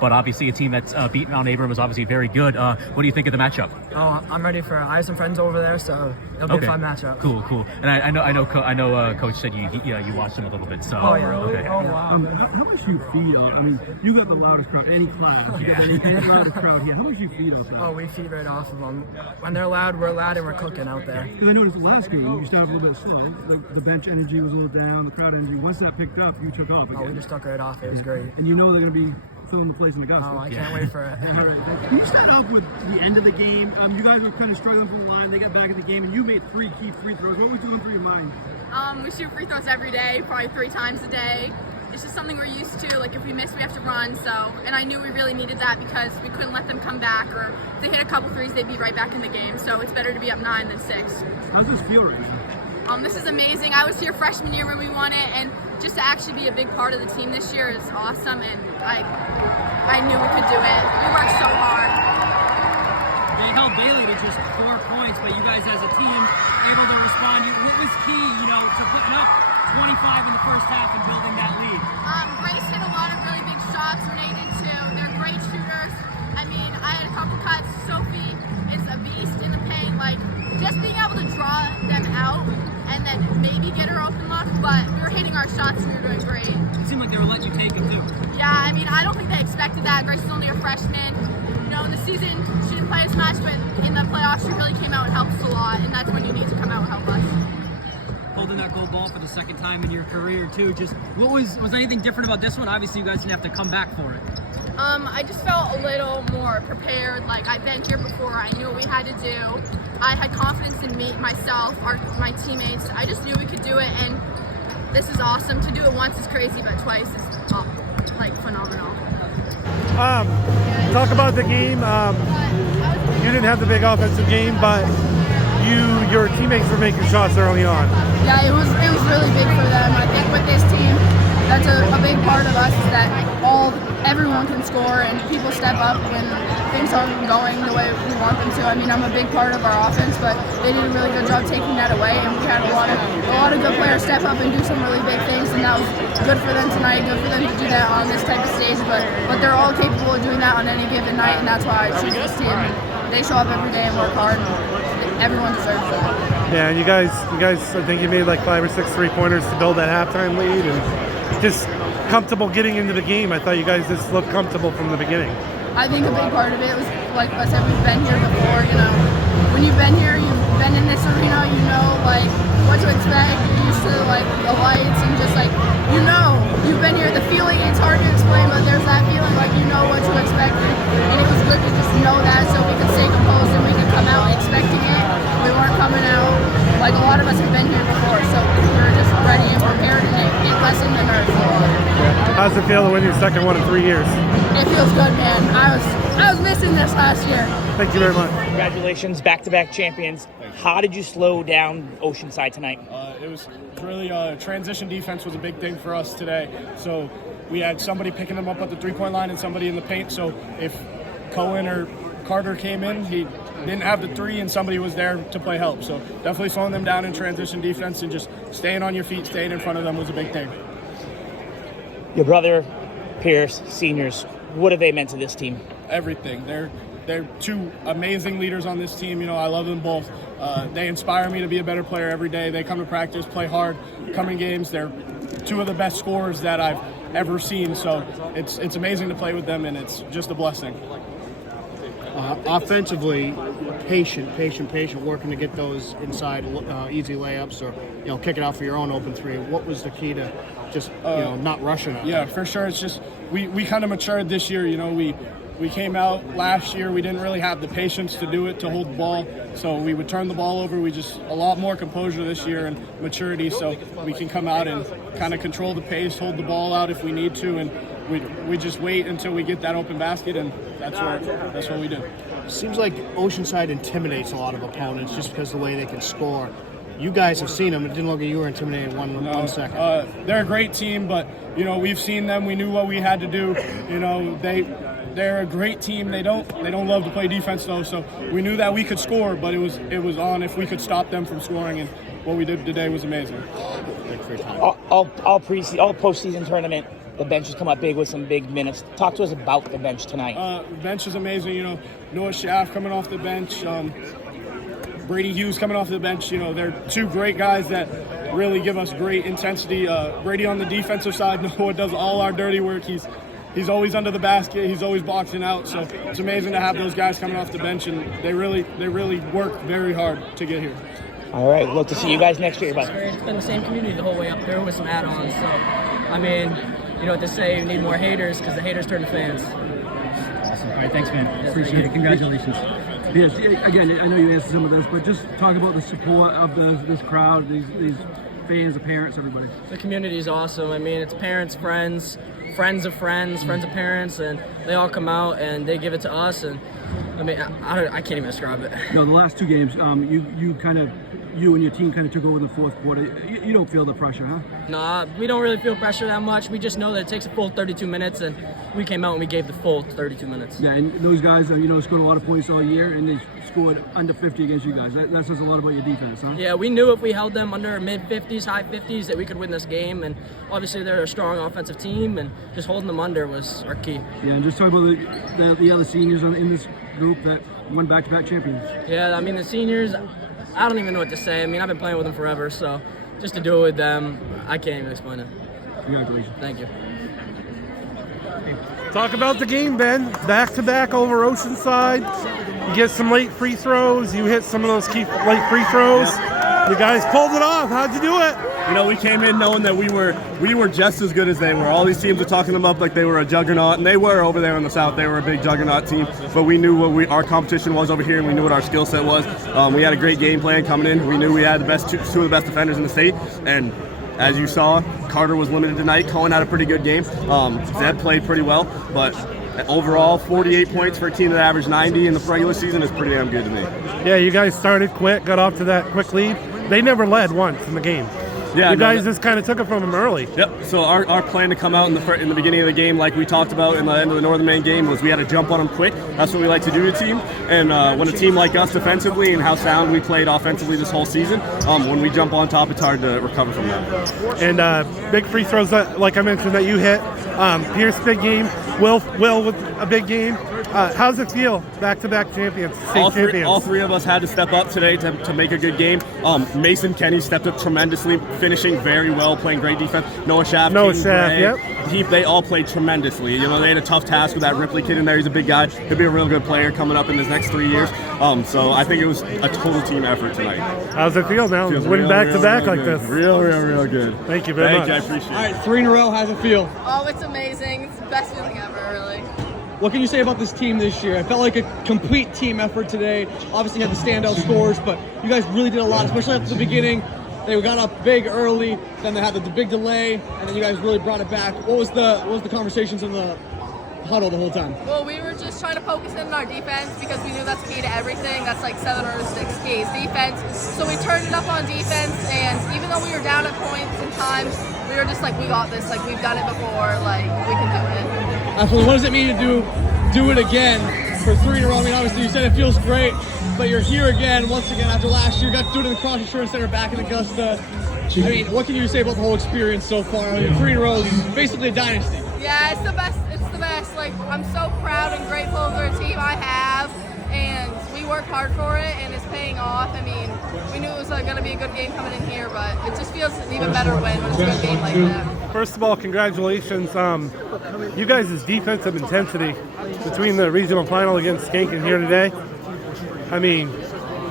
but obviously a team that's beat Mount Abram is obviously very good. What do you think of the matchup? Oh, I'm ready for it. I have some friends over there, so it'll be a fun matchup. Cool. And I know Coach said you watched him a little bit. So. Oh yeah. Okay. Oh wow. How much do you feed off? I mean, you got the loudest crowd any class. You got any loudest crowd here. How much do you feed off that? Oh, we feed right off of them. When they're loud, we're loud, and we're cooking out there. Because I noticed the last game you started a little bit slow. The bench energy was a little down. The crowd energy. Once that picked up, you took off again. Oh, we just stuck right off. It was great. And you know they're going to be filling the place in Augusta. Oh, I can't wait for it. All right. Can you start off with the end of the game? You guys were kind of struggling from the line. They got back in the game, and you made 3 key free throws. What was going through your mind? We shoot free throws every day, probably 3 times a day. it's just something we're used to. Like if we miss, we have to run. So, and I knew we really needed that because we couldn't let them come back, or if they hit a couple threes, they'd be right back in the game. So it's better to be up 9 than 6. How's this feel right now? This is amazing. I was here freshman year when we won it, and just to actually be a big part of the team this year is awesome. And I knew we could do it. We worked so hard. They held Bailey to just 4 points, but you guys as a team able to respond. What was key, to putting up 25 in the first half and building that lead? Grace hit a lot of really big shots. Renee did too. They're great shooters. I mean, I had a couple cuts. Sophie is a beast in the paint. Like, just being able to draw them out and then maybe get her open look, but we were hitting our shots and we were doing great. It seemed like they were letting you take them too. Yeah, I mean, I don't think they expected that. Grace is only a freshman. In the season, she didn't play as much, but in the playoffs, she really came out and helped us a lot, and that's when you need to come out and help us. Holding that gold ball for the second time in your career too. Just what was anything different about this one? Obviously, you guys didn't have to come back for it. I just felt a little more prepared. Like I've been here before. I knew what we had to do. I had confidence in me, myself, my teammates. I just knew we could do it, and this is awesome. To do it once is crazy, but twice is phenomenal. Talk about the game. You didn't have the big offensive game, but your teammates were making shots early on. Yeah, it was really big for them. I think with this team, that's a big part of us is that everyone can score and people step up when things aren't going the way we want them to. I mean, I'm a big part of our offense, but they did a really good job taking that away, and we had a lot of good players step up and do some really big things, and that was good for them tonight, good for them to do that on this type of stage, but they're all capable of doing that on any given night, and that's why I choose this team. They show up every day and work hard, and everyone deserves that. Yeah, and you guys, I think you made like 5 or 6 3-pointers to build that halftime lead, and just comfortable getting into the game. I thought you guys just looked comfortable from the beginning. I think a big part of it was, like I said, we've been here before, When you've been here, you've been in this arena, what to expect. You're used to, the lights and just, you've been here. The feeling, it's hard to explain, but there's that feeling, you know what to expect. And it was good to just know that so we could stay composed and we could come out expecting it. We weren't coming out. A lot of us have been here before, so we were just ready and prepared, and it lessened the nerves a lot. How's it feel to win your second one in 3 years? It feels good, man. I was missing this last year. Thank you very much. Congratulations, back-to-back champions. How did you slow down Oceanside tonight? It was really transition defense was a big thing for us today. So we had somebody picking them up at the 3-point line and somebody in the paint. So if Cohen or Carter came in, he didn't have the 3 and somebody was there to play help. So definitely slowing them down in transition defense and just staying on your feet, staying in front of them was a big thing. Your brother, Pierce, seniors, what have they meant to this team? Everything. They're 2 amazing leaders on this team. I love them both. They inspire me to be a better player every day. They come to practice, play hard, come in games. They're 2 of the best scorers that I've ever seen. So it's amazing to play with them, and it's just a blessing. Offensively, patient, working to get those inside easy layups or kick it out for your own open 3. What was the key to just not rushing it? Yeah, for sure. It's just we kind of matured this year. We came out last year. We didn't really have the patience to do it, to hold the ball. So we would turn the ball over. We just a lot more composure this year and maturity, so we can come out and kind of control the pace, hold the ball out if we need to, and we just wait until we get that open basket, and that's what we do. Seems like Oceanside intimidates a lot of opponents just because of the way they can score. You guys have seen them. It didn't look like you were intimidated one second. They're a great team, but we've seen them. We knew what we had to do. They're a great team. They don't love to play defense though, so we knew that we could score, but it was on if we could stop them from scoring, and what we did today was amazing. Thanks for your time. All postseason tournament, the bench has come up big with some big minutes. Talk to us about the bench tonight. The bench is amazing. Noah Schaff coming off the bench. Brady Hughes coming off the bench. They're 2 great guys that really give us great intensity. Brady on the defensive side, Noah does all our dirty work. He's always under the basket. He's always boxing out. So it's amazing to have those guys coming off the bench, and they really work very hard to get here. All right, look to see you guys next year, buddy. It's been the same community the whole way up there with some add-ons. So, I mean, you know what they say, you need more haters because the haters turn to fans. Awesome. All right, thanks, man. Appreciate it. Congratulations. Yes, again, I know you answered some of this, but just talk about the support of this crowd, these fans, the parents, everybody? The community is awesome. I mean, it's parents, friends, friends of friends, friends of parents, and they all come out and they give it to us. And I mean, I can't even describe it. No, the last two games, you and your team kind of took over the fourth quarter. You don't feel the pressure, huh? Nah, we don't really feel pressure that much. We just know that it takes a full 32 minutes, and we came out and we gave the full 32 minutes. Yeah, and those guys, scored a lot of points all year, and they scored under 50 against you guys. That says a lot about your defense, huh? Yeah, we knew if we held them under mid-50s, high 50s, that we could win this game, and obviously they're a strong offensive team, and just holding them under was our key. Yeah, and just talk about the other seniors in this group that won back-to-back champions. Yeah, I mean, the seniors, I don't even know what to say. I mean, I've been playing with them forever, so just to do it with them, I can't even explain it. Congratulations. Thank you. Talk about the game, Ben. Back-to-back over Oceanside. You get some late free throws. You hit some of those key late free throws. You guys pulled it off. How'd you do it? You know, we came in knowing that we were just as good as they were. All these teams were talking them up like they were a juggernaut, and they were over there in the South. They were a big juggernaut team, but we knew what our competition was over here, and we knew what our skill set was. We had a great game plan coming in. We knew we had two of the best defenders in the state, and as you saw, Carter was limited tonight. Cohen had a pretty good game. Zeb played pretty well, but overall, 48 points for a team that averaged 90 in the regular season is pretty damn good to me. Yeah, you guys started quick, got off to that quick lead. They never led once in the game. Yeah, you guys just kind of took it from them early. Yep. So our plan to come out in the beginning of the game, like we talked about in the end of the Northern Maine game, was we had to jump on them quick. That's what we like to do to a team. And when a team like us defensively and how sound we played offensively this whole season, when we jump on top, it's hard to recover from that. And big free throws, that, like I mentioned, that you hit. Pierce, big game. Will with a big game. How's it feel? Back-to-back champions, champions. All three of us had to step up today to make a good game. Mason Kenny stepped up tremendously, finishing very well, playing great defense. Noah Schaff, yep. They all played tremendously. You know, they had a tough task with that Ripley kid in there. He's a big guy. He'll be a real good player coming up in his next 3 years. So I think it was a total team effort tonight. How's it feel now? Winning back-to-back like this. Real good. Thank you very much. I appreciate it. All right, 3 in a row. How's it feel? Oh, it's amazing. It's the best feeling ever, really. What can you say about this team this year? It felt like a complete team effort today. Obviously, you had the standout scores, but you guys really did a lot, especially at the beginning. They got up big early, then they had the big delay, and then you guys really brought it back. What was the conversations in the huddle the whole time? Well, we were just trying to focus in on our defense because we knew that's key to everything. That's like 7 or 6 keys, defense. So we turned it up on defense, and even though we were down at points and times, we were just like, we got this. Like, we've done it before. Like, we can do it. Absolutely. What does it mean to do it again for 3 in a row? I mean, obviously you said it feels great, but you're here again, once again, after last year. You got to do it in the Cross Insurance Center back in Augusta. I mean, what can you say about the whole experience so far? I mean, 3 in a row is basically a dynasty. Yeah, it's the best. It's the best. Like, I'm so proud and grateful for the team I have, and we worked hard for it, and it's paying off. I mean, we knew it was going to be a good game coming in here, but it just feels an even better when it's a good game like that. First of all, congratulations. You guys' defensive intensity between the regional final against Skankin here today, I mean,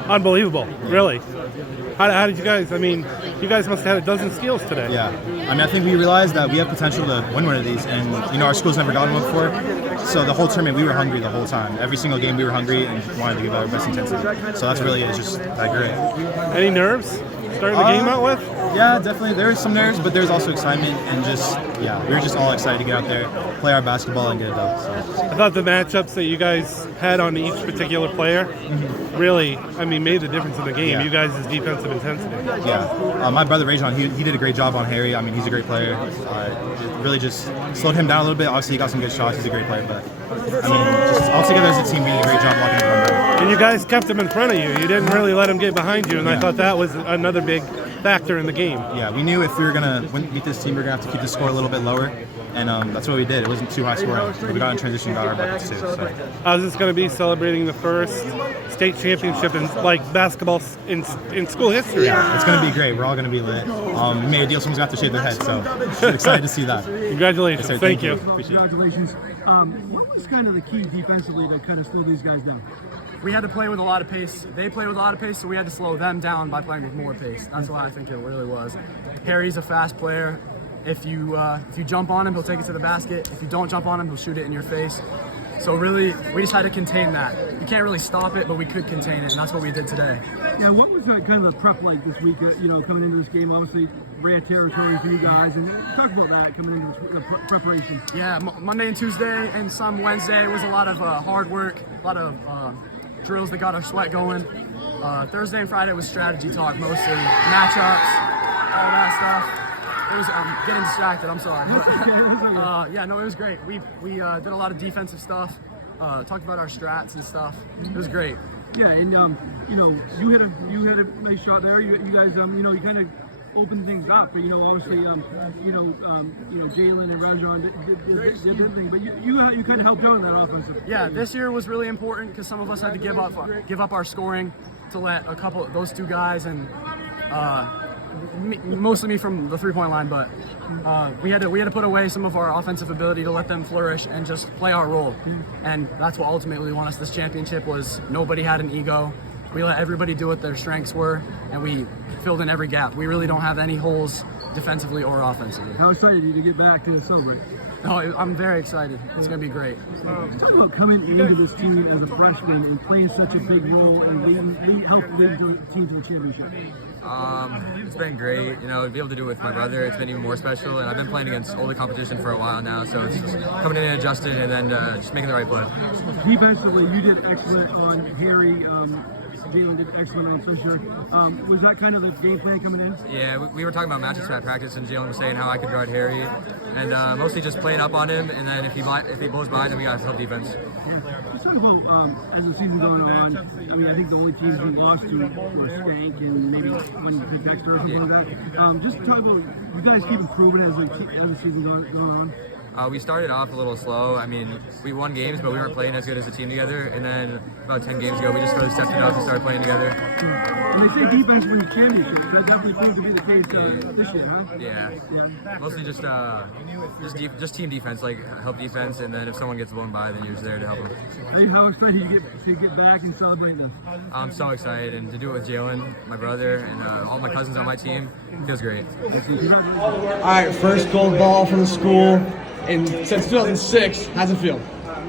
unbelievable, really. How did you guys, I mean, you guys must have had a dozen steals today. Yeah, I mean, I think we realized that we have potential to win one of these, and, you know, our school's never gotten one before, so the whole tournament, we were hungry the whole time. Every single game, we were hungry and wanted to give our best intensity, so that's really, it's just that great. Any nerves starting the game out with? Yeah, definitely. There's some nerves, but there's also excitement, and just, yeah, we were just all excited to get out there, play our basketball, and get it done. So. I thought the matchups that you guys had on each particular player really, I mean, made the difference in the game. Yeah. You guys' defensive intensity. Yeah. My brother, Rajon, he did a great job on Harry. I mean, he's a great player. It really just slowed him down a little bit. Obviously, he got some good shots. He's a great player, but, I mean, just altogether as a team, we did a great job blocking him down. And you guys kept him in front of you. You didn't really let him get behind you, and I thought that was another big factor in the game. Yeah, we knew if we were going to beat this team, we were going to have to keep the score a little bit lower, and that's what we did. It wasn't too high scoring. We got in transition, got our buckets too. So. How's this going to be celebrating the first state championship in like basketball in school history? Yeah, it's going to be great. We're all going to be lit. We made a deal. Someone's got to shave their head, so excited to see that. Congratulations. Yes, Thank you. Appreciate it. Congratulations. What was kind of the key defensively to kind of slow these guys down? We had to play with a lot of pace. They play with a lot of pace, so we had to slow them down by playing with more pace. That's what I think it really was. Harry's a fast player. If you jump on him, he'll take it to the basket. If you don't jump on him, he'll shoot it in your face. So really, we just had to contain that. You can't really stop it, but we could contain it, and that's what we did today. Yeah, what was kind of the prep like this week? Coming into this game, obviously rare territory for you guys, and talk about that coming into this preparation. Yeah, Monday and Tuesday and some Wednesday was a lot of hard work, a lot of drills that got our sweat going. Thursday and Friday was strategy talk mostly, matchups, all that stuff. I'm getting distracted, I'm sorry. Yeah, no, it was great. We did a lot of defensive stuff, talked about our strats and stuff. It was great. Yeah, and you had a nice shot there. You guys, you kind of opened things up, but obviously, Jalen and Rajon did their thing, but you kind of helped out in that offensive. Yeah, this year was really important because some of us had to give up our scoring to let those two guys and. Mostly me from the three-point line, but we had to put away some of our offensive ability to let them flourish and just play our role. And that's what ultimately won us this championship. Was nobody had an ego. We let everybody do what their strengths were, and we filled in every gap. We really don't have any holes defensively or offensively. How excited are you to get back to celebrate? No, I'm very excited. It's going to be great. Talk about coming into this team as a freshman and playing such a big role and help lead the team to the championship. It's been great, to be able to do it with my brother. It's been even more special, and I've been playing against older competition for a while now, so it's just coming in and adjusting and then just making the right play. Defensively, you did excellent on Harry. Jalen did excellent on Fisher. Was that kind of the game plan coming in? Yeah, we were talking about matchups at practice, and Jalen was saying how I could guard Harry, and mostly just playing up on him, and then if he blows by, then we got to help defense. Let's talk about as the season's going on. I mean, I think the only teams we lost to were Skank and maybe one Big Dexter or something like that. Just talk about you guys keep improving as the season's going on. We started off a little slow. I mean, we won games, but we weren't playing as good as a team together. And then about 10 games ago, we just really stepped it up and started playing together. And they say defense wins championships. That definitely seems to be the case this year, huh? Yeah. Mostly just team defense, like help defense, and then if someone gets blown by, then you're just there to help them. Hey, how excited you to get back and celebrate this? I'm so excited, and to do it with Jalen, my brother, and all my cousins on my team, it feels great. All right, first gold ball from the school. And since 2006, how's it feel?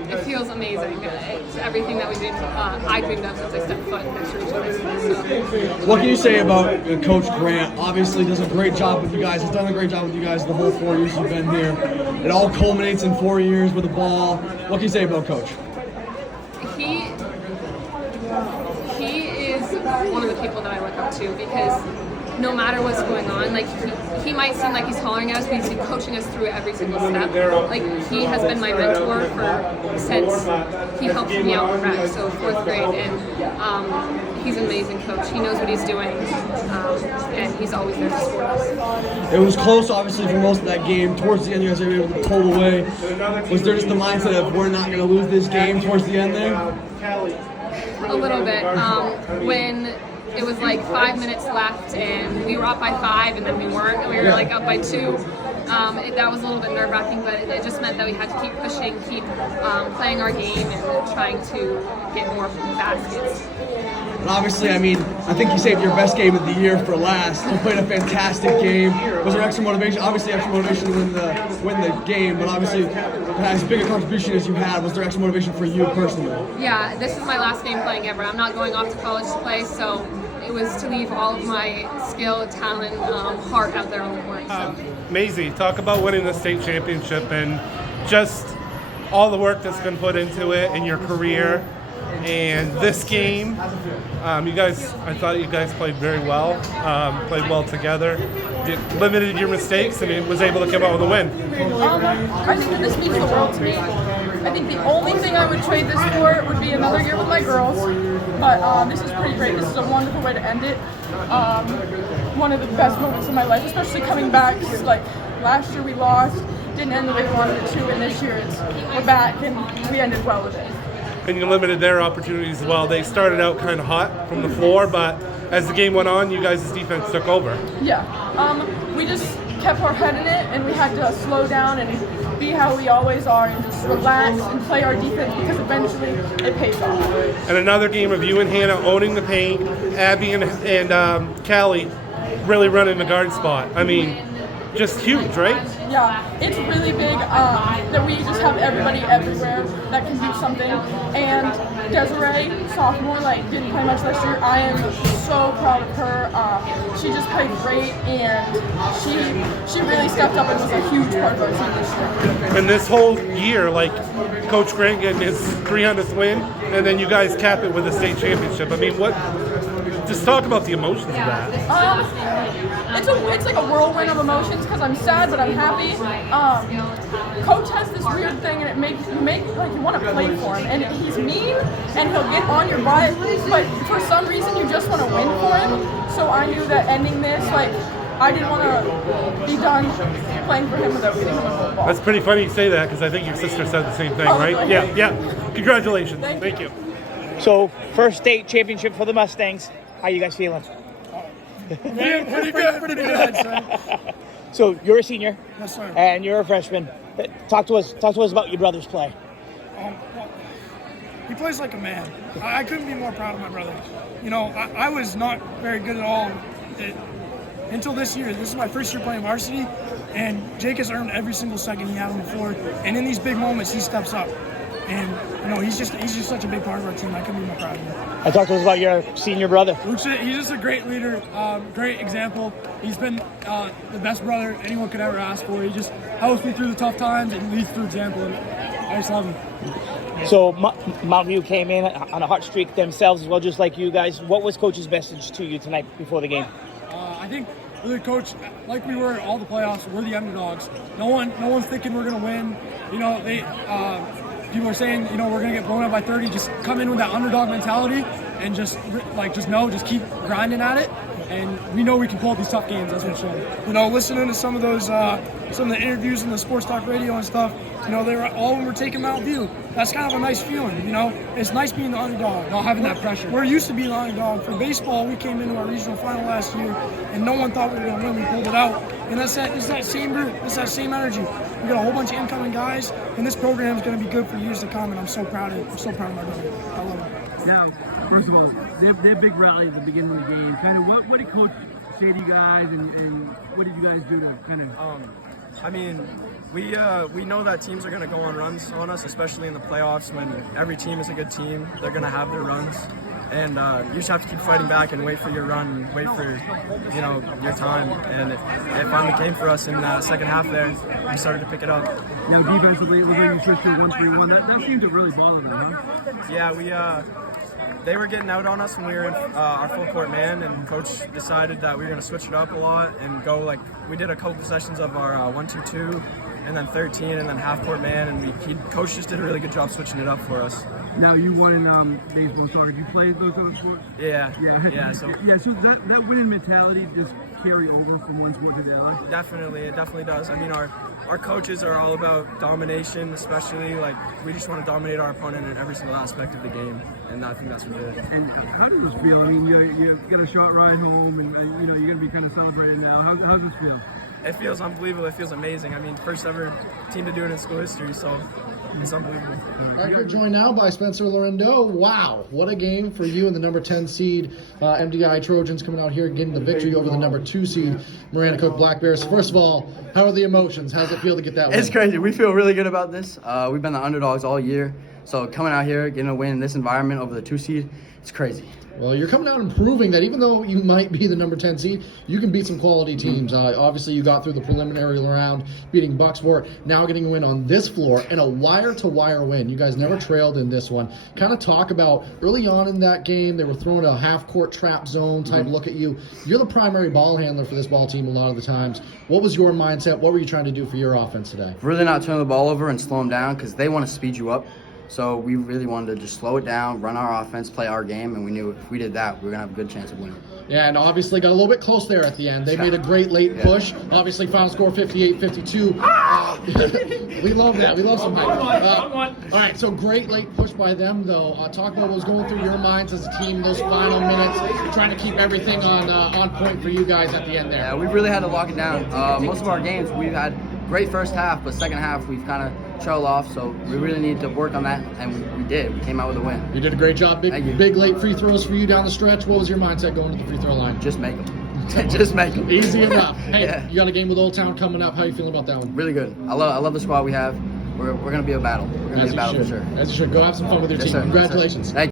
It feels amazing. It's everything that we did. I dreamed of since I stepped foot in Dexter Jones. What can you say about Coach Grant? Obviously, does a great job with you guys. He's done a great job with you guys the whole 4 years you've been here. It all culminates in 4 years with a ball. What can you say about Coach? He is one of the people that I look up to because no matter what's going on, like he might seem like he's hollering at us, but he's coaching us through every single step. Like he has been my mentor since he helped me out in rec, so 4th grade, and he's an amazing coach. He knows what he's doing, and he's always there to support us. It was close, obviously, for most of that game. Towards the end, you guys were able to pull away. Was there just the mindset of we're not going to lose this game towards the end there? A little bit. When it was like 5 minutes left and we were up by 5 and then we weren't. We were like up by 2. That was a little bit nerve-wracking, but it just meant that we had to keep pushing, keep playing our game and trying to get more baskets. And obviously, I mean, I think you saved your best game of the year for last. You played a fantastic game. Was there extra motivation? Obviously, extra motivation to win the game, but obviously, as big a contribution as you had, was there extra motivation for you personally? Yeah, this is my last game playing ever. I'm not going off to college to play, so it was to leave all of my skill, talent, heart out there on the court. So. Maisie, talk about winning the state championship and just all the work that's been put into it in your career. And this game, I thought you guys played very well, played well together, limited your mistakes, and it was able to come out with a win. I think that this means the world to me. I think the only thing I would trade this for would be another year with my girls, but this is pretty great. This is a wonderful way to end it. One of the best moments of my life, especially coming back. Like last year we lost, didn't end the way we wanted it to, and this year we're back and we ended well with it. And you limited their opportunities as well. They started out kind of hot from the floor, but as the game went on, you guys' defense took over. Yeah, we just kept our head in it, and we had to slow down and be how we always are and just relax and play our defense because eventually it pays off. And another game of you and Hannah owning the paint, Abby and Callie really running the guard spot. I mean, just huge, right? Yeah, it's really big that we just have everybody everywhere that can do something. And Desiree, sophomore, didn't play much this year. I am so proud of her. She just played great, and she really stepped up and was a huge part of our team this year. And this whole year, Coach Grant getting his 300th win, and then you guys cap it with a state championship. I mean, just talk about the emotions of that. It's like a whirlwind of emotions because I'm sad, but I'm happy. Coach has this weird thing, and it makes you want to play for him. And he's mean, and he'll get on your butt, but for some reason you just want to win for him. So I knew that ending this, I didn't want to be done playing for him without getting him a gold ball. That's pretty funny you say that because I think your sister said the same thing, right? Really? Yeah. Congratulations. Thank you. So, first state championship for the Mustangs. How you guys feeling? Pretty good, sir. So you're a senior. Yes, sir. And you're a freshman. Talk to us about your brother's play. Well, he plays like a man. I couldn't be more proud of my brother. I was not very good at all until this year. This is my first year playing varsity, and Jake has earned every single second he had on the floor. And in these big moments, he steps up. And he's just such a big part of our team. I couldn't be more proud of him. And talk to us about your senior brother. He's just a great leader, great example. He's been the best brother anyone could ever ask for. He just helps me through the tough times and leads through example. And I just love him. So Mountain View came in on a hot streak themselves as well, just like you guys. What was Coach's message to you tonight before the game? I think really, Coach, like we were in all the playoffs, we're the underdogs. No one's thinking we're gonna win. People are saying, we're going to get blown up by 30. Just come in with that underdog mentality and just keep grinding at it. And we know we can pull up these tough games. That's what we're showing. Listening to some of those, some of the interviews in the sports talk radio and stuff, they were all of them were taking Mountain View. That's kind of a nice feeling, It's nice being the underdog, not having that pressure. We're used to being the underdog. For baseball, we came into our regional final last year, and no one thought we were going to win. We pulled it out. And it's that same group. It's that same energy. We got a whole bunch of incoming guys, and this program is going to be good for years to come. And I'm so proud of it. I'm so proud of my brother. I love it. Now, first of all, they have big rally at the beginning of the game. Kind of what did Coach say to you guys, and what did you guys do to kind of? We know that teams are going to go on runs on us, especially in the playoffs when every team is a good team. They're going to have their runs. And you just have to keep fighting back and wait for your run, and wait for your time. And it finally came for us in the second half there. We started to pick it up. Now defensively, it was like you switched to a 1-3-1. That seemed to really bother them, huh? Yeah, they were getting out on us when we were in our full court man, and Coach decided that we were going to switch it up a lot and go we did a couple possessions of our 1-2-2. And then 13, and then half court man, and Coach just did a really good job switching it up for us. Now you won in baseball, soccer. Did you play those other sports? Yeah. So that winning mentality just carry over from one sport to the other. Definitely, it definitely does. I mean, our coaches are all about domination, especially we just want to dominate our opponent in every single aspect of the game, and I think that's what we did. And how does this feel? I mean, you got a shot ride home, and you're going to be kind of celebrating now. How does this feel? It feels unbelievable. It feels amazing. I mean, first ever team to do it in school history, so it's unbelievable. All right, we're joined now by Spencer Lorindo. Wow, what a game for you and the number 10 seed MDI Trojans coming out here getting the victory over the number 2 seed Marana Cook Black Bears. First of all, how are the emotions? How does it feel to get that win? It's crazy. We feel really good about this. We've been the underdogs all year, so coming out here, getting a win in this environment over the 2 seed, it's crazy. Well, you're coming out and proving that even though you might be the number 10 seed, you can beat some quality teams. Obviously, you got through the preliminary round, beating Bucksport, now getting a win on this floor, and a wire-to-wire win. You guys never trailed in this one. Kind of talk about early on in that game, they were throwing a half-court trap zone type look at you. You're the primary ball handler for this ball team a lot of the times. What was your mindset? What were you trying to do for your offense today? Really not turn the ball over and slow them down because they want to speed you up. So we really wanted to just slow it down, run our offense, play our game, and we knew if we did that, we were going to have a good chance of winning. Yeah, and obviously got a little bit close there at the end. They made a great late push. Obviously, final score 58-52. We love that. We love some hype. All right, so great late push by them, though. Talk about what was going through your minds as a team those final minutes, trying to keep everything on point for you guys at the end there. Yeah, we really had to lock it down. Most of our games, we've had great first half, but second half, we've kind of trailed off, so we really need to work on that, and we did. We came out with a win. You did a great job. Big late free throws for you down the stretch. What was your mindset going to the free throw line? Just make them. Just make them. Easy enough. Hey, Yeah. you got a game with Old Town coming up. How you feeling about that one? Really good. I love the squad we have. We're gonna be a battle. We're gonna be a battle for sure. As you should. Go have some fun with your Yes, team. sir. Congratulations. Thank you.